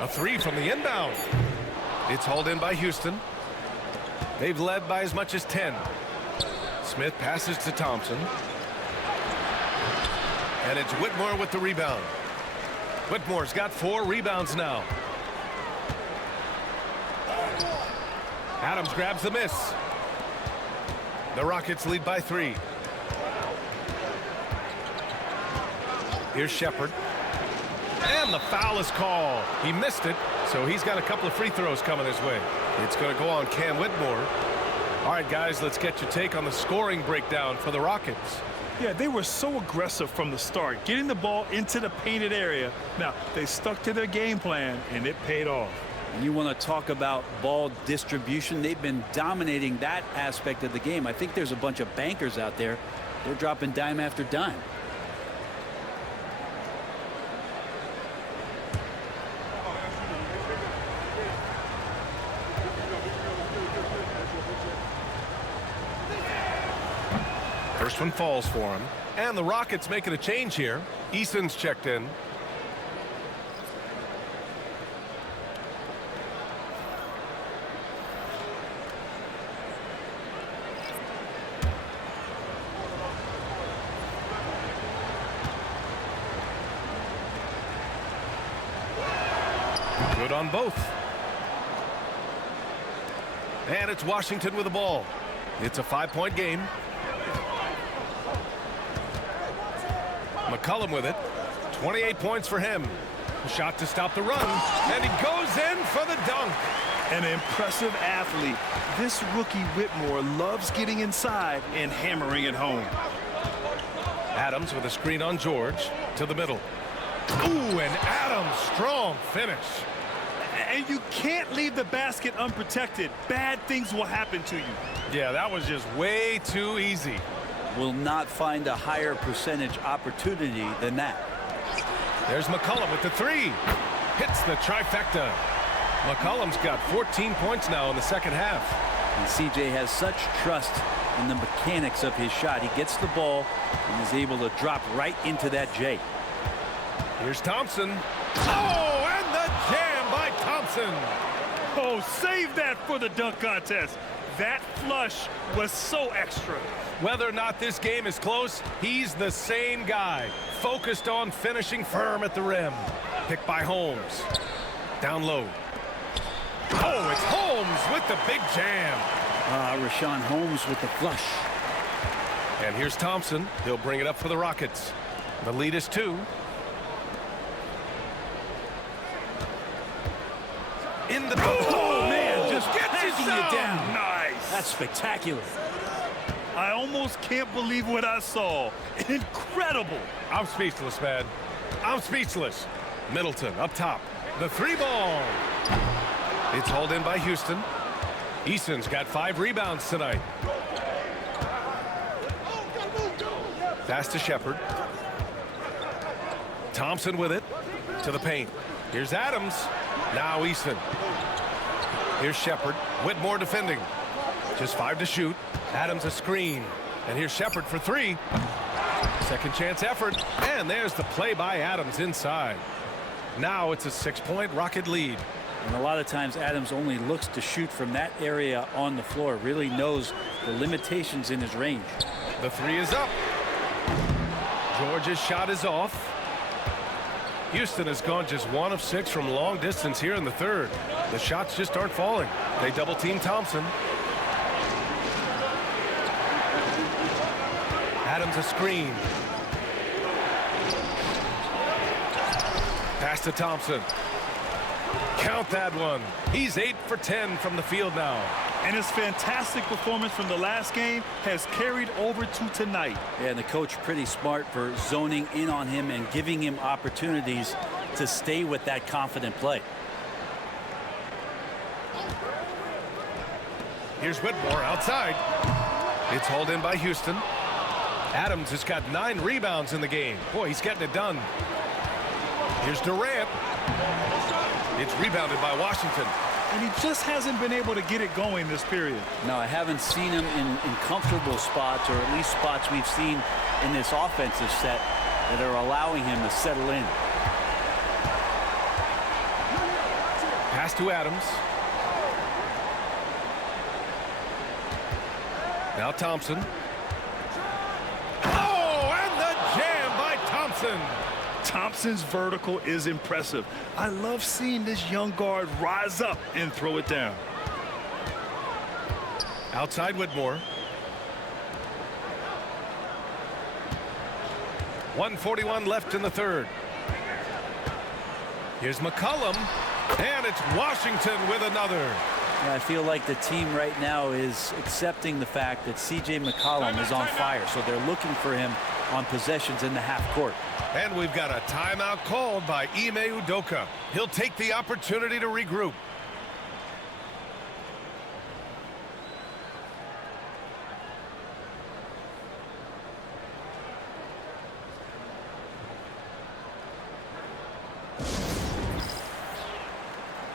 A 3 from the inbound. It's hauled in by Houston. They've led by as much as 10. Smith passes to Thompson. And it's Whitmore with the rebound. Whitmore's got 4 rebounds now. Adams grabs the miss. The Rockets lead by 3. Here's Shepard. And the foul is called. He missed it, so he's got a couple of free throws coming his way. It's going to go on Cam Whitmore. All right, guys, let's get your take on the scoring breakdown for the Rockets. Yeah, they were so aggressive from the start, getting the ball into the painted area. Now, they stuck to their game plan, and it paid off. And you want to talk about ball distribution. They've been dominating that aspect of the game. I think there's a bunch of bankers out there. They're dropping dime after dime. First one falls for him. And the Rockets making a change here. Eason's checked in. Good on both. And it's Washington with the ball. It's a 5-point game. McCollum with it. 28 points for him. A shot to stop the run. And he goes in for the dunk. An impressive athlete. This rookie Whitmore loves getting inside and hammering it home. Adams with a screen on George to the middle. Ooh, and Adams, strong finish. And you can't leave the basket unprotected. Bad things will happen to you. Yeah, that was just way too easy. Will not find a higher percentage opportunity than that. There's McCollum with the 3. Hits the trifecta. McCollum's got 14 points now in the second half. And CJ has such trust in the mechanics of his shot. He gets the ball and is able to drop right into that J. Here's Thompson. Oh, and the jam by Thompson. Oh, save that for the dunk contest. That flush was so extra. Whether or not this game is close, he's the same guy. Focused on finishing firm at the rim. Picked by Holmes. Down low. Oh, it's Holmes with the big jam. Rashawn Holmes with the flush. And here's Thompson. He'll bring it up for the Rockets. The lead is 2. In the Oh, man, just gets packing it it down. Nice. That's spectacular. I almost can't believe what I saw. Incredible. I'm speechless, man. I'm speechless. Middleton up top. The 3-ball. It's hauled in by Houston. Eason's got 5 rebounds tonight. Pass to Shepard. Thompson with it. To the paint. Here's Adams. Now Eason. Here's Shepard. Whitmore defending. Just 5 to shoot. Adams a screen. And here's Shepard for 3. Second chance effort. And there's the play by Adams inside. Now it's a 6-point Rocket lead. And a lot of times Adams only looks to shoot from that area on the floor. Really knows the limitations in his range. The 3 is up. George's shot is off. Houston has gone just 1 of 6 from long distance here in the 3rd. The shots just aren't falling. They double team Thompson. Adams a screen. Pass to Thompson. Count that one. He's 8 for 10 from the field now. And his fantastic performance from the last game has carried over to tonight. Yeah, and the coach pretty smart for zoning in on him and giving him opportunities to stay with that confident play. Here's Whitmore outside. It's hauled in by Houston. Adams has got 9 rebounds in the game. Boy, he's getting it done. Here's Durant. It's rebounded by Washington. And he just hasn't been able to get it going this period. No, I haven't seen him in comfortable spots, or at least spots we've seen in this offensive set that are allowing him to settle in. Pass to Adams. Now Thompson. Oh, and the jam by Thompson. Thompson's vertical is impressive. I love seeing this young guard rise up and throw it down. Outside Whitmore. 1:41 left in the 3rd. Here's McCollum. And it's Washington with another. Yeah, I feel like the team right now is accepting the fact that C.J. McCollum is on fire, so they're looking for him on possessions in the half court. And we've got a timeout called by Ime Udoka. He'll take the opportunity to regroup.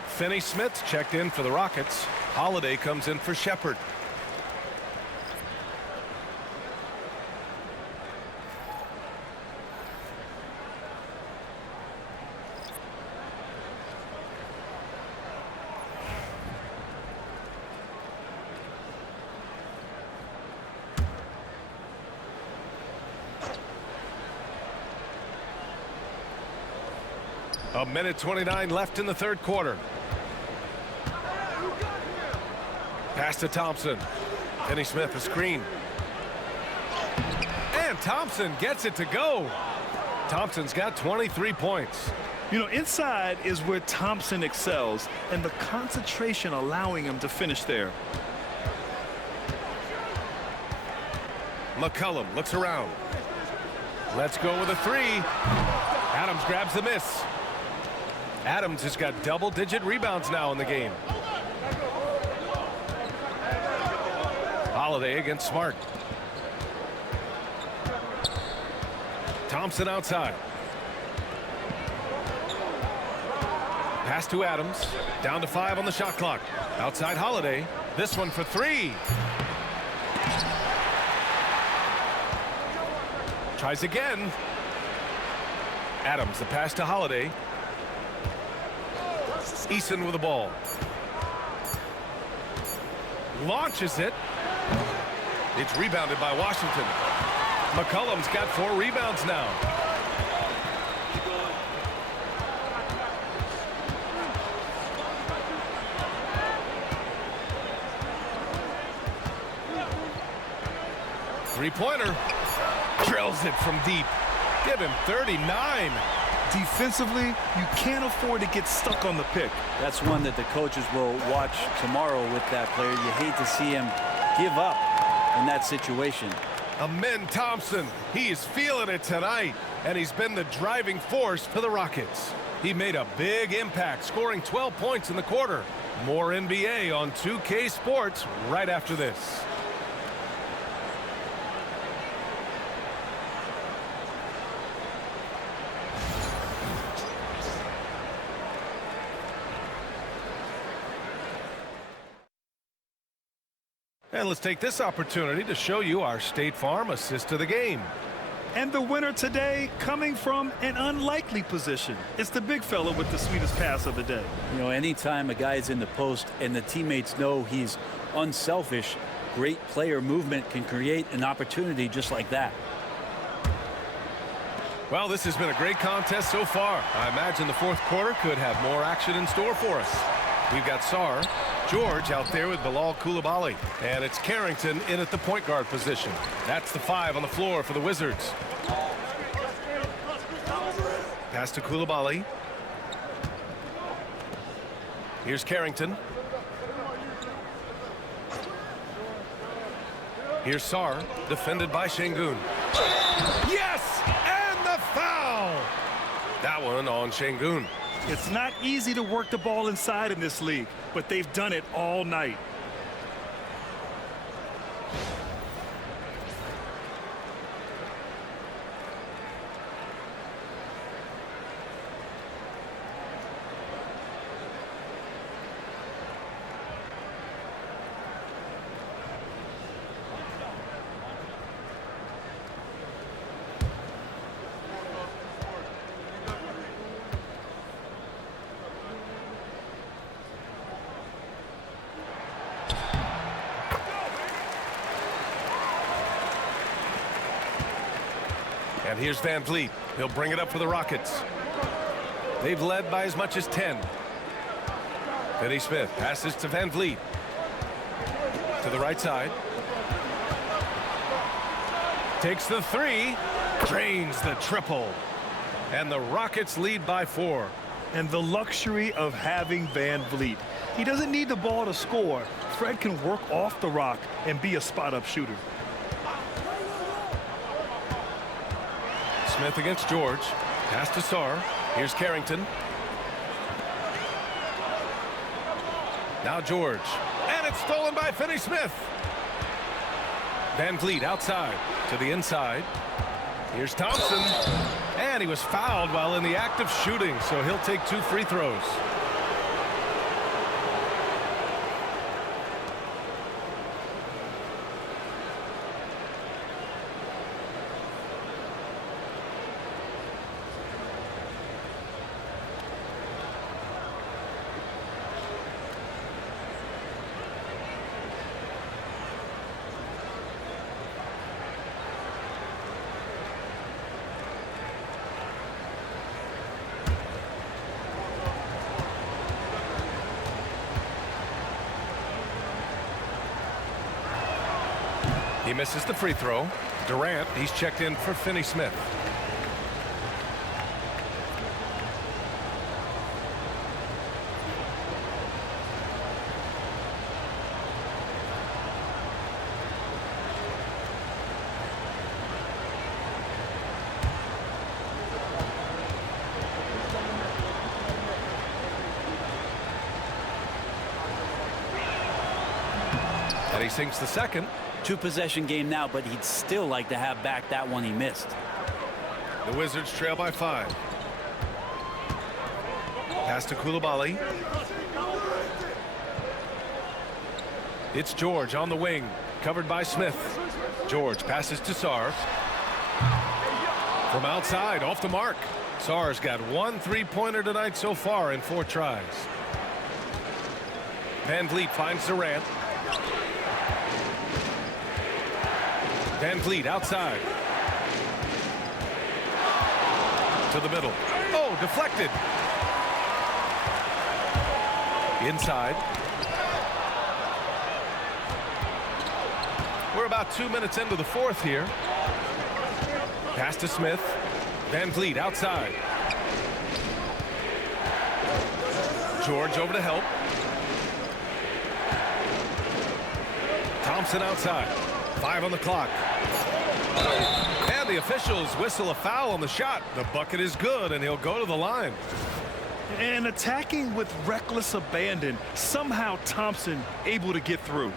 Finney-Smith checked in for the Rockets. Holiday comes in for Shepard. A minute 29 left in the 3rd quarter. Pass to Thompson. Finney-Smith a screen. And Thompson gets it to go. Thompson's got 23 points. You know, inside is where Thompson excels, and the concentration allowing him to finish there. McCollum looks around. Let's go with a 3. Adams grabs the miss. Adams has got double-digit rebounds now in the game. Holiday against Smart. Thompson outside. Pass to Adams. Down to 5 on the shot clock. Outside Holiday. This one for three. Tries again. Adams, the pass to Holiday. Eason with the ball. Launches it. It's rebounded by Washington. McCollum's got 4 rebounds now. Three-pointer. Drills it from deep. Give him 39. Defensively, you can't afford to get stuck on the pick. That's one that the coaches will watch tomorrow with that player. You hate to see him give up in that situation. Amen Thompson, he is feeling it tonight, and he's been the driving force for the Rockets. He made a big impact, scoring 12 points in the quarter. More NBA on 2K Sports right after this. And let's take this opportunity to show you our State Farm assist of the game. And the winner today coming from an unlikely position. It's the big fella with the sweetest pass of the day. You know, anytime a guy is in the post and the teammates know he's unselfish, great player movement can create an opportunity just like that. Well, this has been a great contest so far. I imagine the fourth quarter could have more action in store for us. We've got Sarr, George out there with Bilal Coulibaly, and it's Carrington in at the point guard position. That's the 5 on the floor for the Wizards. Pass to Coulibaly. Here's Carrington. Here's Sarr, defended by Şengün. Yes! And the foul! That one on Şengün. It's not easy to work the ball inside in this league, but they've done it all night. And here's Van Vliet. He'll bring it up for the Rockets. They've led by as much as 10. Finney-Smith passes to Van Vliet. To the right side. Takes the 3. Drains the triple. And the Rockets lead by 4. And the luxury of having Van Vliet. He doesn't need the ball to score. Fred can work off the rock and be a spot-up shooter. Smith against George. Pass to Sarr. Here's Carrington. Now George. And it's stolen by Finney-Smith. Van Vliet outside to the inside. Here's Thompson. And he was fouled while in the act of shooting, so he'll take 2 free throws. He misses the free throw. Durant, he's checked in for Finney-Smith. And he sinks the second. 2-possession game now, but he'd still like to have back that one he missed. The Wizards trail by 5. Pass to Coulibaly. It's George on the wing, covered by Smith. George passes to Sarr. From outside, off the mark. Sarr's got 1 3-pointer tonight so far in 4 tries. Van Vliet finds Durant. Van Vliet outside. To the middle. Oh, deflected. Inside. We're about 2 minutes into the 4th here. Pass to Smith. Van Vliet outside. George over to help. Thompson outside. 5 on the clock. And the officials whistle a foul on the shot. The bucket is good, and he'll go to the line. And attacking with reckless abandon. Somehow Thompson able to get through.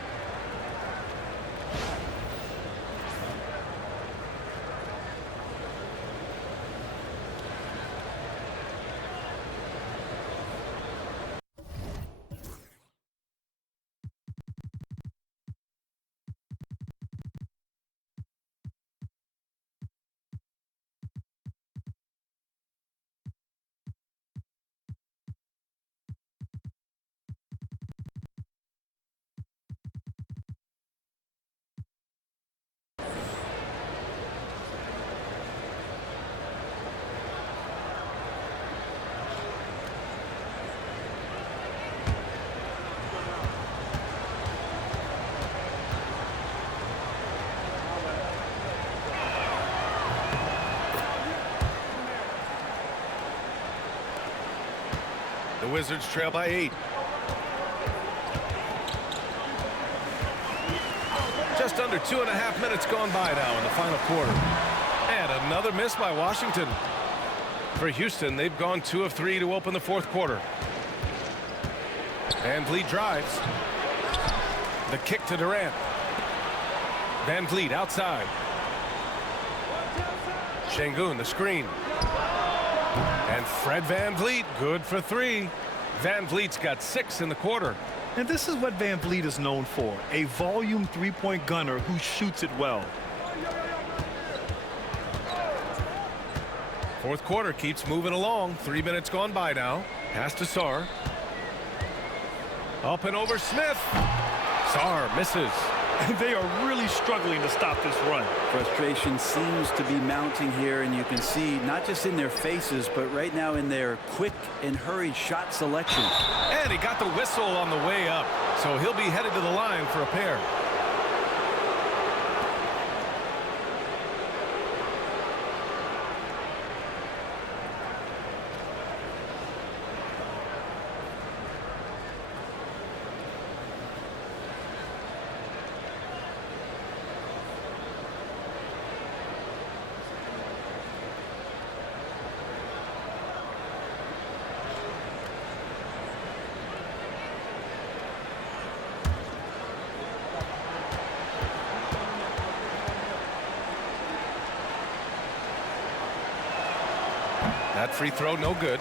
The Wizards trail by 8. Just under 2.5 minutes gone by now in the final quarter. And another miss by Washington. For Houston, they've gone 2 of 3 to open the 4th quarter. Van Vliet drives. The kick to Durant. Van Vliet outside. Şengün, the screen. And Fred Van Vliet, good for 3. Van Vliet's got 6 in the quarter. And this is what Van Vliet is known for, a volume 3-point gunner who shoots it well. 4th quarter keeps moving along. 3 minutes gone by now. Pass to Sarr. Up and over Smith. Sarr misses. They are really struggling to stop this run. Frustration seems to be mounting here, and you can see not just in their faces, but right now in their quick and hurried shot selection. And he got the whistle on the way up, so he'll be headed to the line for a pair. That free throw, no good.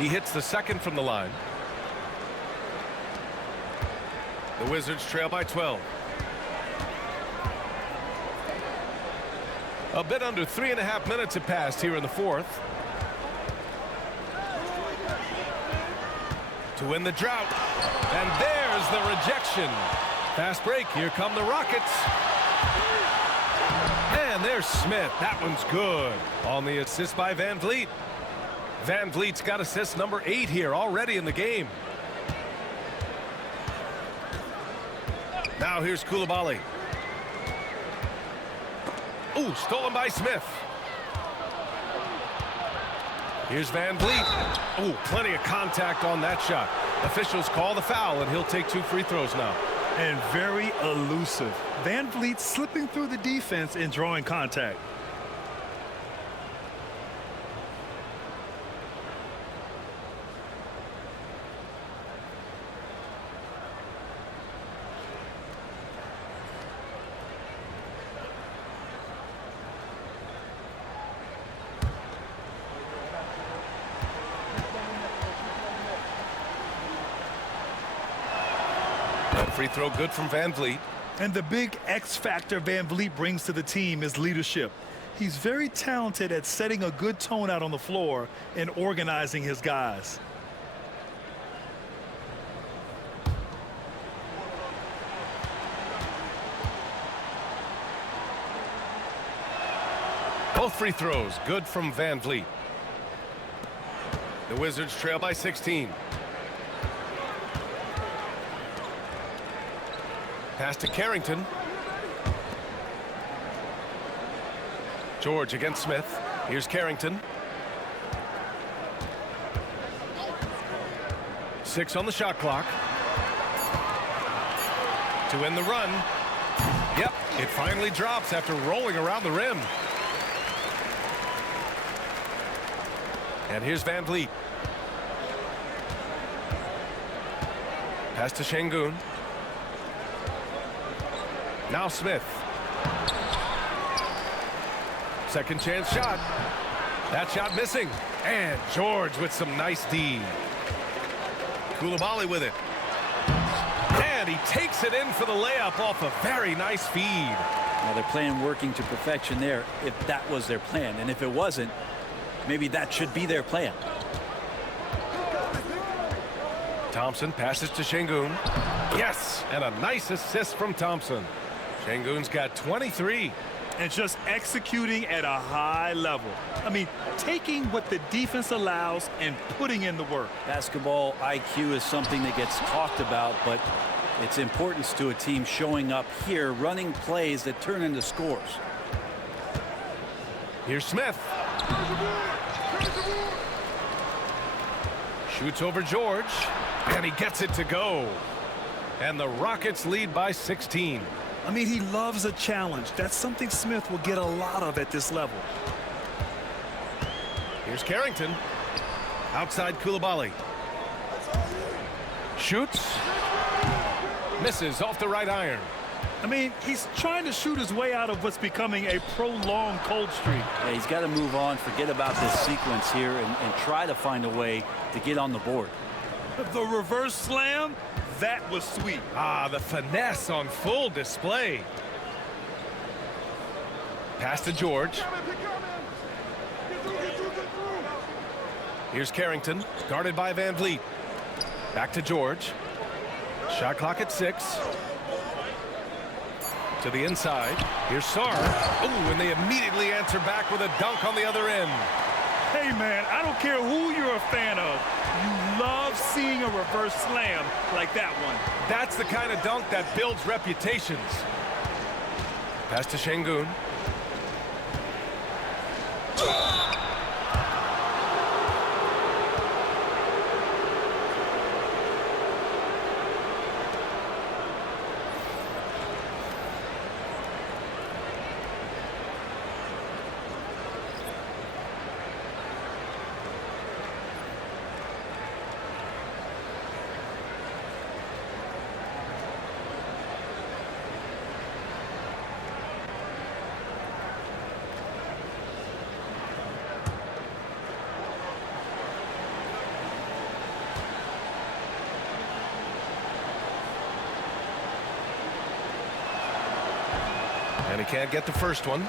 He hits the second from the line. The Wizards trail by 12. A bit under 3.5 minutes have passed here in the 4th. To win the drought. And there's the rejection. Fast break. Here come the Rockets. And there's Smith. That one's good. On the assist by Van Vliet. Van Vliet's got assist number 8 here already in the game. Now here's Coulibaly. Ooh, stolen by Smith. Here's Van Vliet. Ooh, plenty of contact on that shot. Officials call the foul, and he'll take 2 free throws now. And very elusive. Van Vliet slipping through the defense and drawing contact. Free throw good from Van Vliet. And the big X factor Van Vliet brings to the team is leadership. He's very talented at setting a good tone out on the floor and organizing his guys. Both free throws good from Van Vliet. The Wizards trail by 16. Pass to Carrington. George against Smith. Here's Carrington. 6 on the shot clock. To end the run. Yep, it finally drops after rolling around the rim. And here's Van Vliet. Pass to Şengün. Now Smith. Second chance shot. That shot missing. And George with some nice D. Coulibaly with it. And he takes it in for the layup off a very nice feed. Well, they're playing working to perfection there if that was their plan. And if it wasn't, maybe that should be their plan. Thompson passes to Şengün. Yes, and a nice assist from Thompson. Şengün's got 23. And just executing at a high level. I mean, taking what the defense allows and putting in the work. Basketball IQ is something that gets talked about, but its importance to a team showing up here, running plays that turn into scores. Here's Smith. Shoots over George, and he gets it to go. And the Rockets lead by 16. I mean, he loves a challenge. That's something Smith will get a lot of at this level. Here's Carrington. Outside Coulibaly. Shoots. Misses off the right iron. I mean, he's trying to shoot his way out of what's becoming a prolonged cold streak. Yeah, he's got to move on, forget about this sequence here, and try to find a way to get on the board. The reverse slam, that was sweet. Ah, the finesse on full display. Pass to George. Here's Carrington, guarded by Van Vliet. Back to George. Shot clock at 6. To the inside. Here's Sarr. Oh, and they immediately answer back with a dunk on the other end. Hey, man, I don't care who you're a fan of. You love seeing a reverse slam like that one. That's the kind of dunk that builds reputations. Pass to Şengün. And he can't get the first one.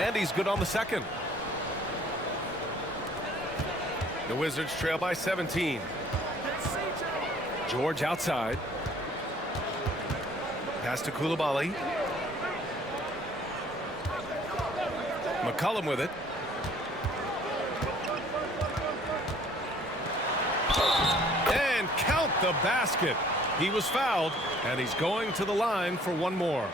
And he's good on the second. The Wizards trail by 17. George outside. Pass to Coulibaly. McCollum with it. And count the basket. He was fouled, and he's going to the line for one more.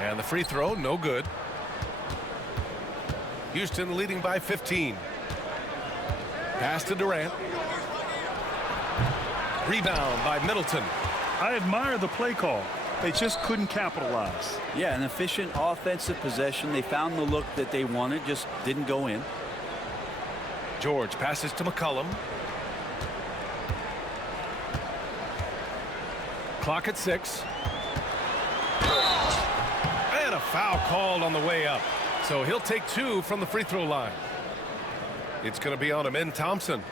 And the free throw, no good. Houston leading by 15. Pass to Durant. Rebound by Middleton. I admire the play call. They just couldn't capitalize. Yeah, an efficient offensive possession. They found the look that they wanted, just didn't go in. George passes to McCollum. Clock at 6. And a foul called on the way up. So he'll take 2 from the free throw line. It's going to be on Amen Thompson.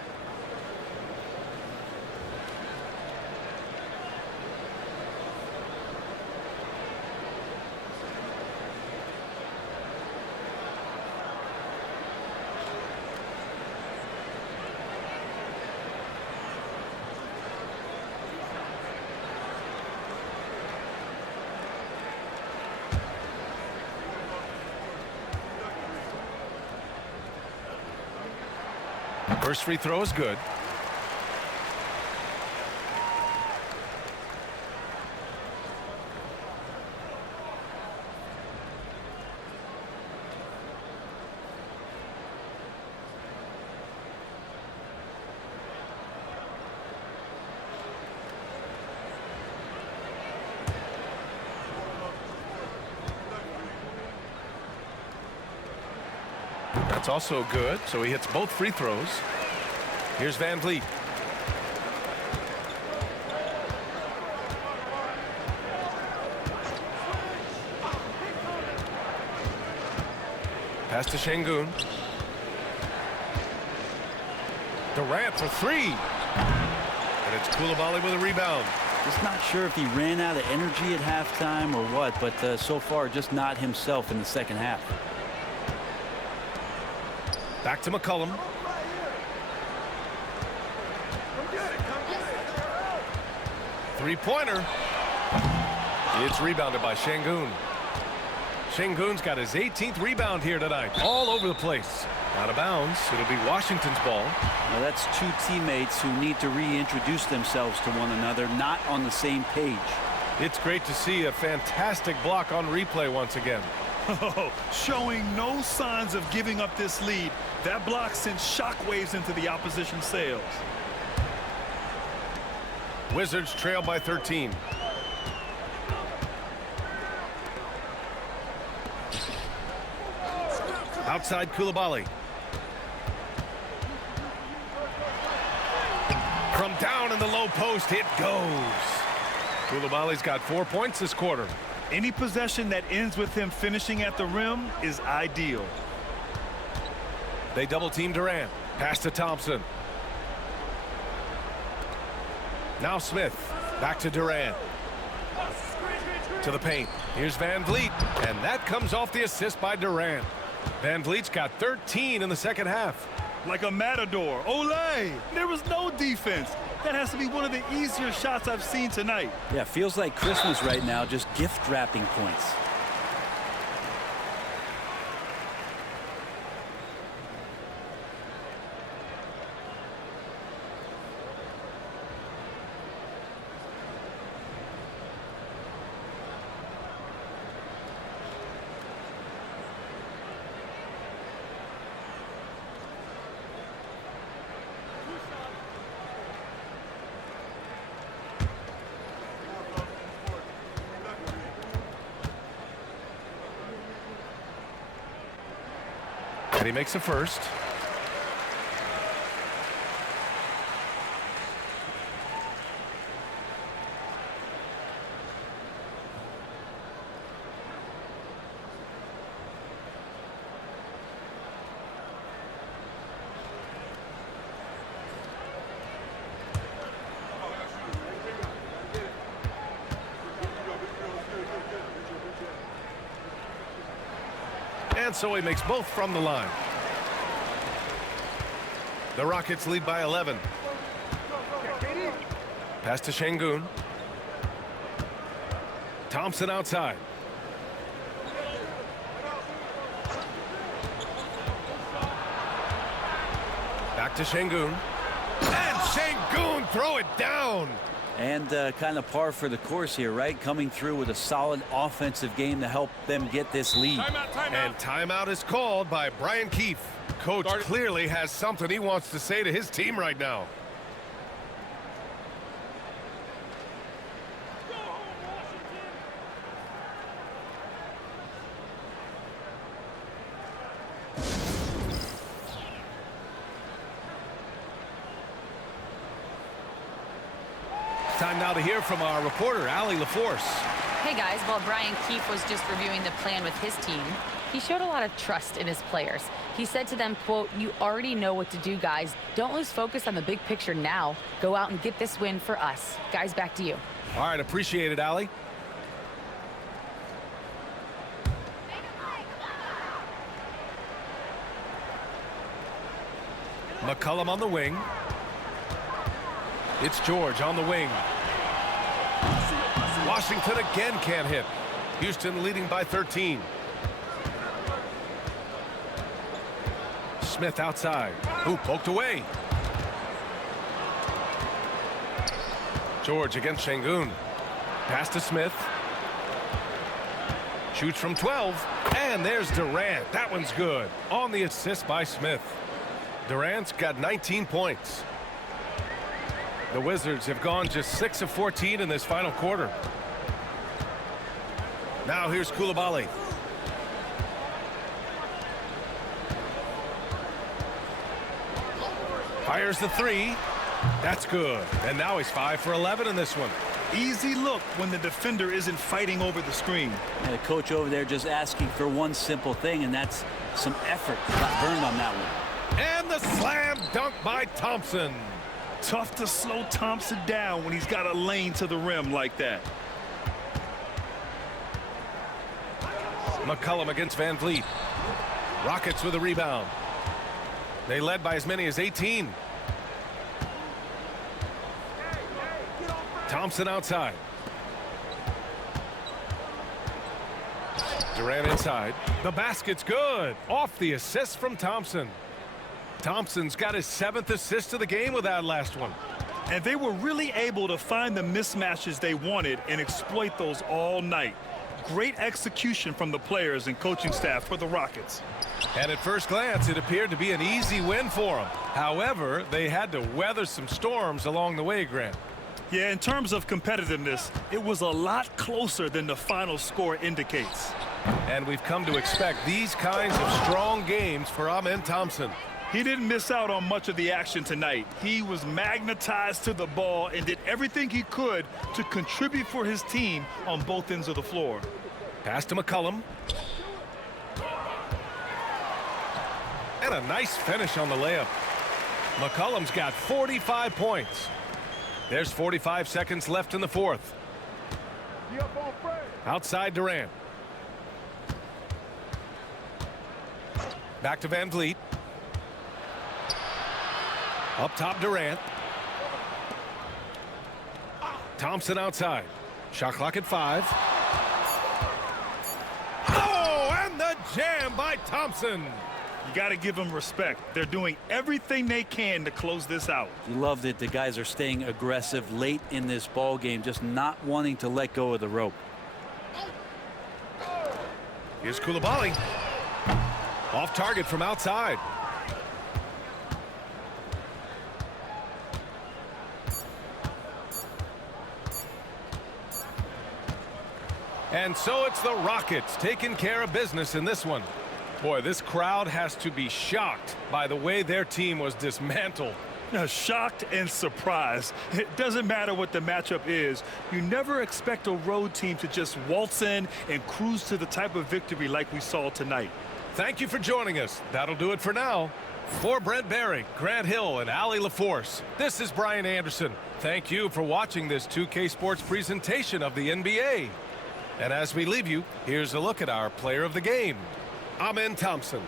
First free throw is good. That's also good, so he hits both free throws. Here's Van Vliet. Pass to Şengün. Durant for 3. And it's Coulibaly with a rebound. Just not sure if he ran out of energy at halftime or what, but so far just not himself in the second half. Back to McCollum. Three-pointer. It's rebounded by Şengün. Şengün's got his 18th rebound here tonight. All over the place. Out of bounds. It'll be Washington's ball. Now that's two teammates who need to reintroduce themselves to one another, not on the same page. It's great to see a fantastic block on replay once again. Showing no signs of giving up this lead. That block sends shockwaves into the opposition sails. Wizards trail by 13. Outside Coulibaly. From down in the low post, it goes. Coulibaly's got 4 points this quarter. Any possession that ends with him finishing at the rim is ideal. They double team Durant. Pass to Thompson. Now Smith. Back to Durant. To the paint. Here's Van Vliet. And that comes off the assist by Durant. Van Vliet's got 13 in the second half. Like a matador. Olé! There was no defense. That has to be one of the easier shots I've seen tonight. Yeah, feels like Christmas right now, just gift wrapping points. And he makes a first. and so he makes both from the line. The Rockets lead by 11. Pass to Şengün. Thompson outside. Back to Şengün. And Şengün throw it down. And kind of par for the course here, right? Coming through with a solid offensive game to help them get this lead. And timeout is called by Brian Keefe. Coach clearly has something he wants to say to his team right now. Time now to hear from our reporter, Allie LaForce. Hey guys, while Brian Keefe was just reviewing the plan with his team, he showed a lot of trust in his players. He said to them, quote, "You already know what to do, guys. Don't lose focus on the big picture now. Go out and get this win for us." Guys, back to you. All right, appreciate it, Allie. McCollum on the wing. It's George on the wing. Washington again can't hit. Houston leading by 13. Smith outside. Ooh, poked away. George against Şengün. Pass to Smith. Shoots from 12. And there's Durant. That one's good. On the assist by Smith. Durant's got 19 points. The Wizards have gone just 6 of 14 in this final quarter. Now here's Coulibaly. Fires the three. That's good. And now he's 5 for 11 in this one. Easy look when the defender isn't fighting over the screen. And the coach over there just asking for one simple thing, and that's some effort. Got burned on that one. And the slam dunk by Thompson. Tough to slow Thompson down when he's got a lane to the rim like that. McCollum against Van Vliet. Rockets with a rebound. They led by as many as 18. Thompson outside. Durant inside. The basket's good. Off the assist from Thompson. Thompson's got his 7th assist of the game with that last one. And they were really able to find the mismatches they wanted and exploit those all night. Great execution from the players and coaching staff for the Rockets. And at first glance, it appeared to be an easy win for them. However, they had to weather some storms along the way, Grant. Yeah, in terms of competitiveness, it was a lot closer than the final score indicates. And we've come to expect these kinds of strong games for Amen Thompson. He didn't miss out on much of the action tonight. He was magnetized to the ball and did everything he could to contribute for his team on both ends of the floor. Pass to McCollum. And a nice finish on the layup. McCollum's got 45 points. There's 45 seconds left in the fourth. Outside Durant. Back to Van Vliet. Up top Durant. Thompson outside. Shot clock at 5. Oh, and the jam by Thompson. You got to give them respect. They're doing everything they can to close this out. You love that the guys are staying aggressive late in this ball game, just not wanting to let go of the rope. Here's Coulibaly. Off target from outside. And so it's the Rockets taking care of business in this one. Boy, this crowd has to be shocked by the way their team was dismantled. Shocked and surprised. It doesn't matter what the matchup is. You never expect a road team to just waltz in and cruise to the type of victory like we saw tonight. Thank you for joining us. That'll do it for now. For Brent Barry, Grant Hill, and Allie LaForce, this is Brian Anderson. Thank you for watching this 2K Sports presentation of the NBA. And as we leave you, here's a look at our player of the game. Amen Thompson.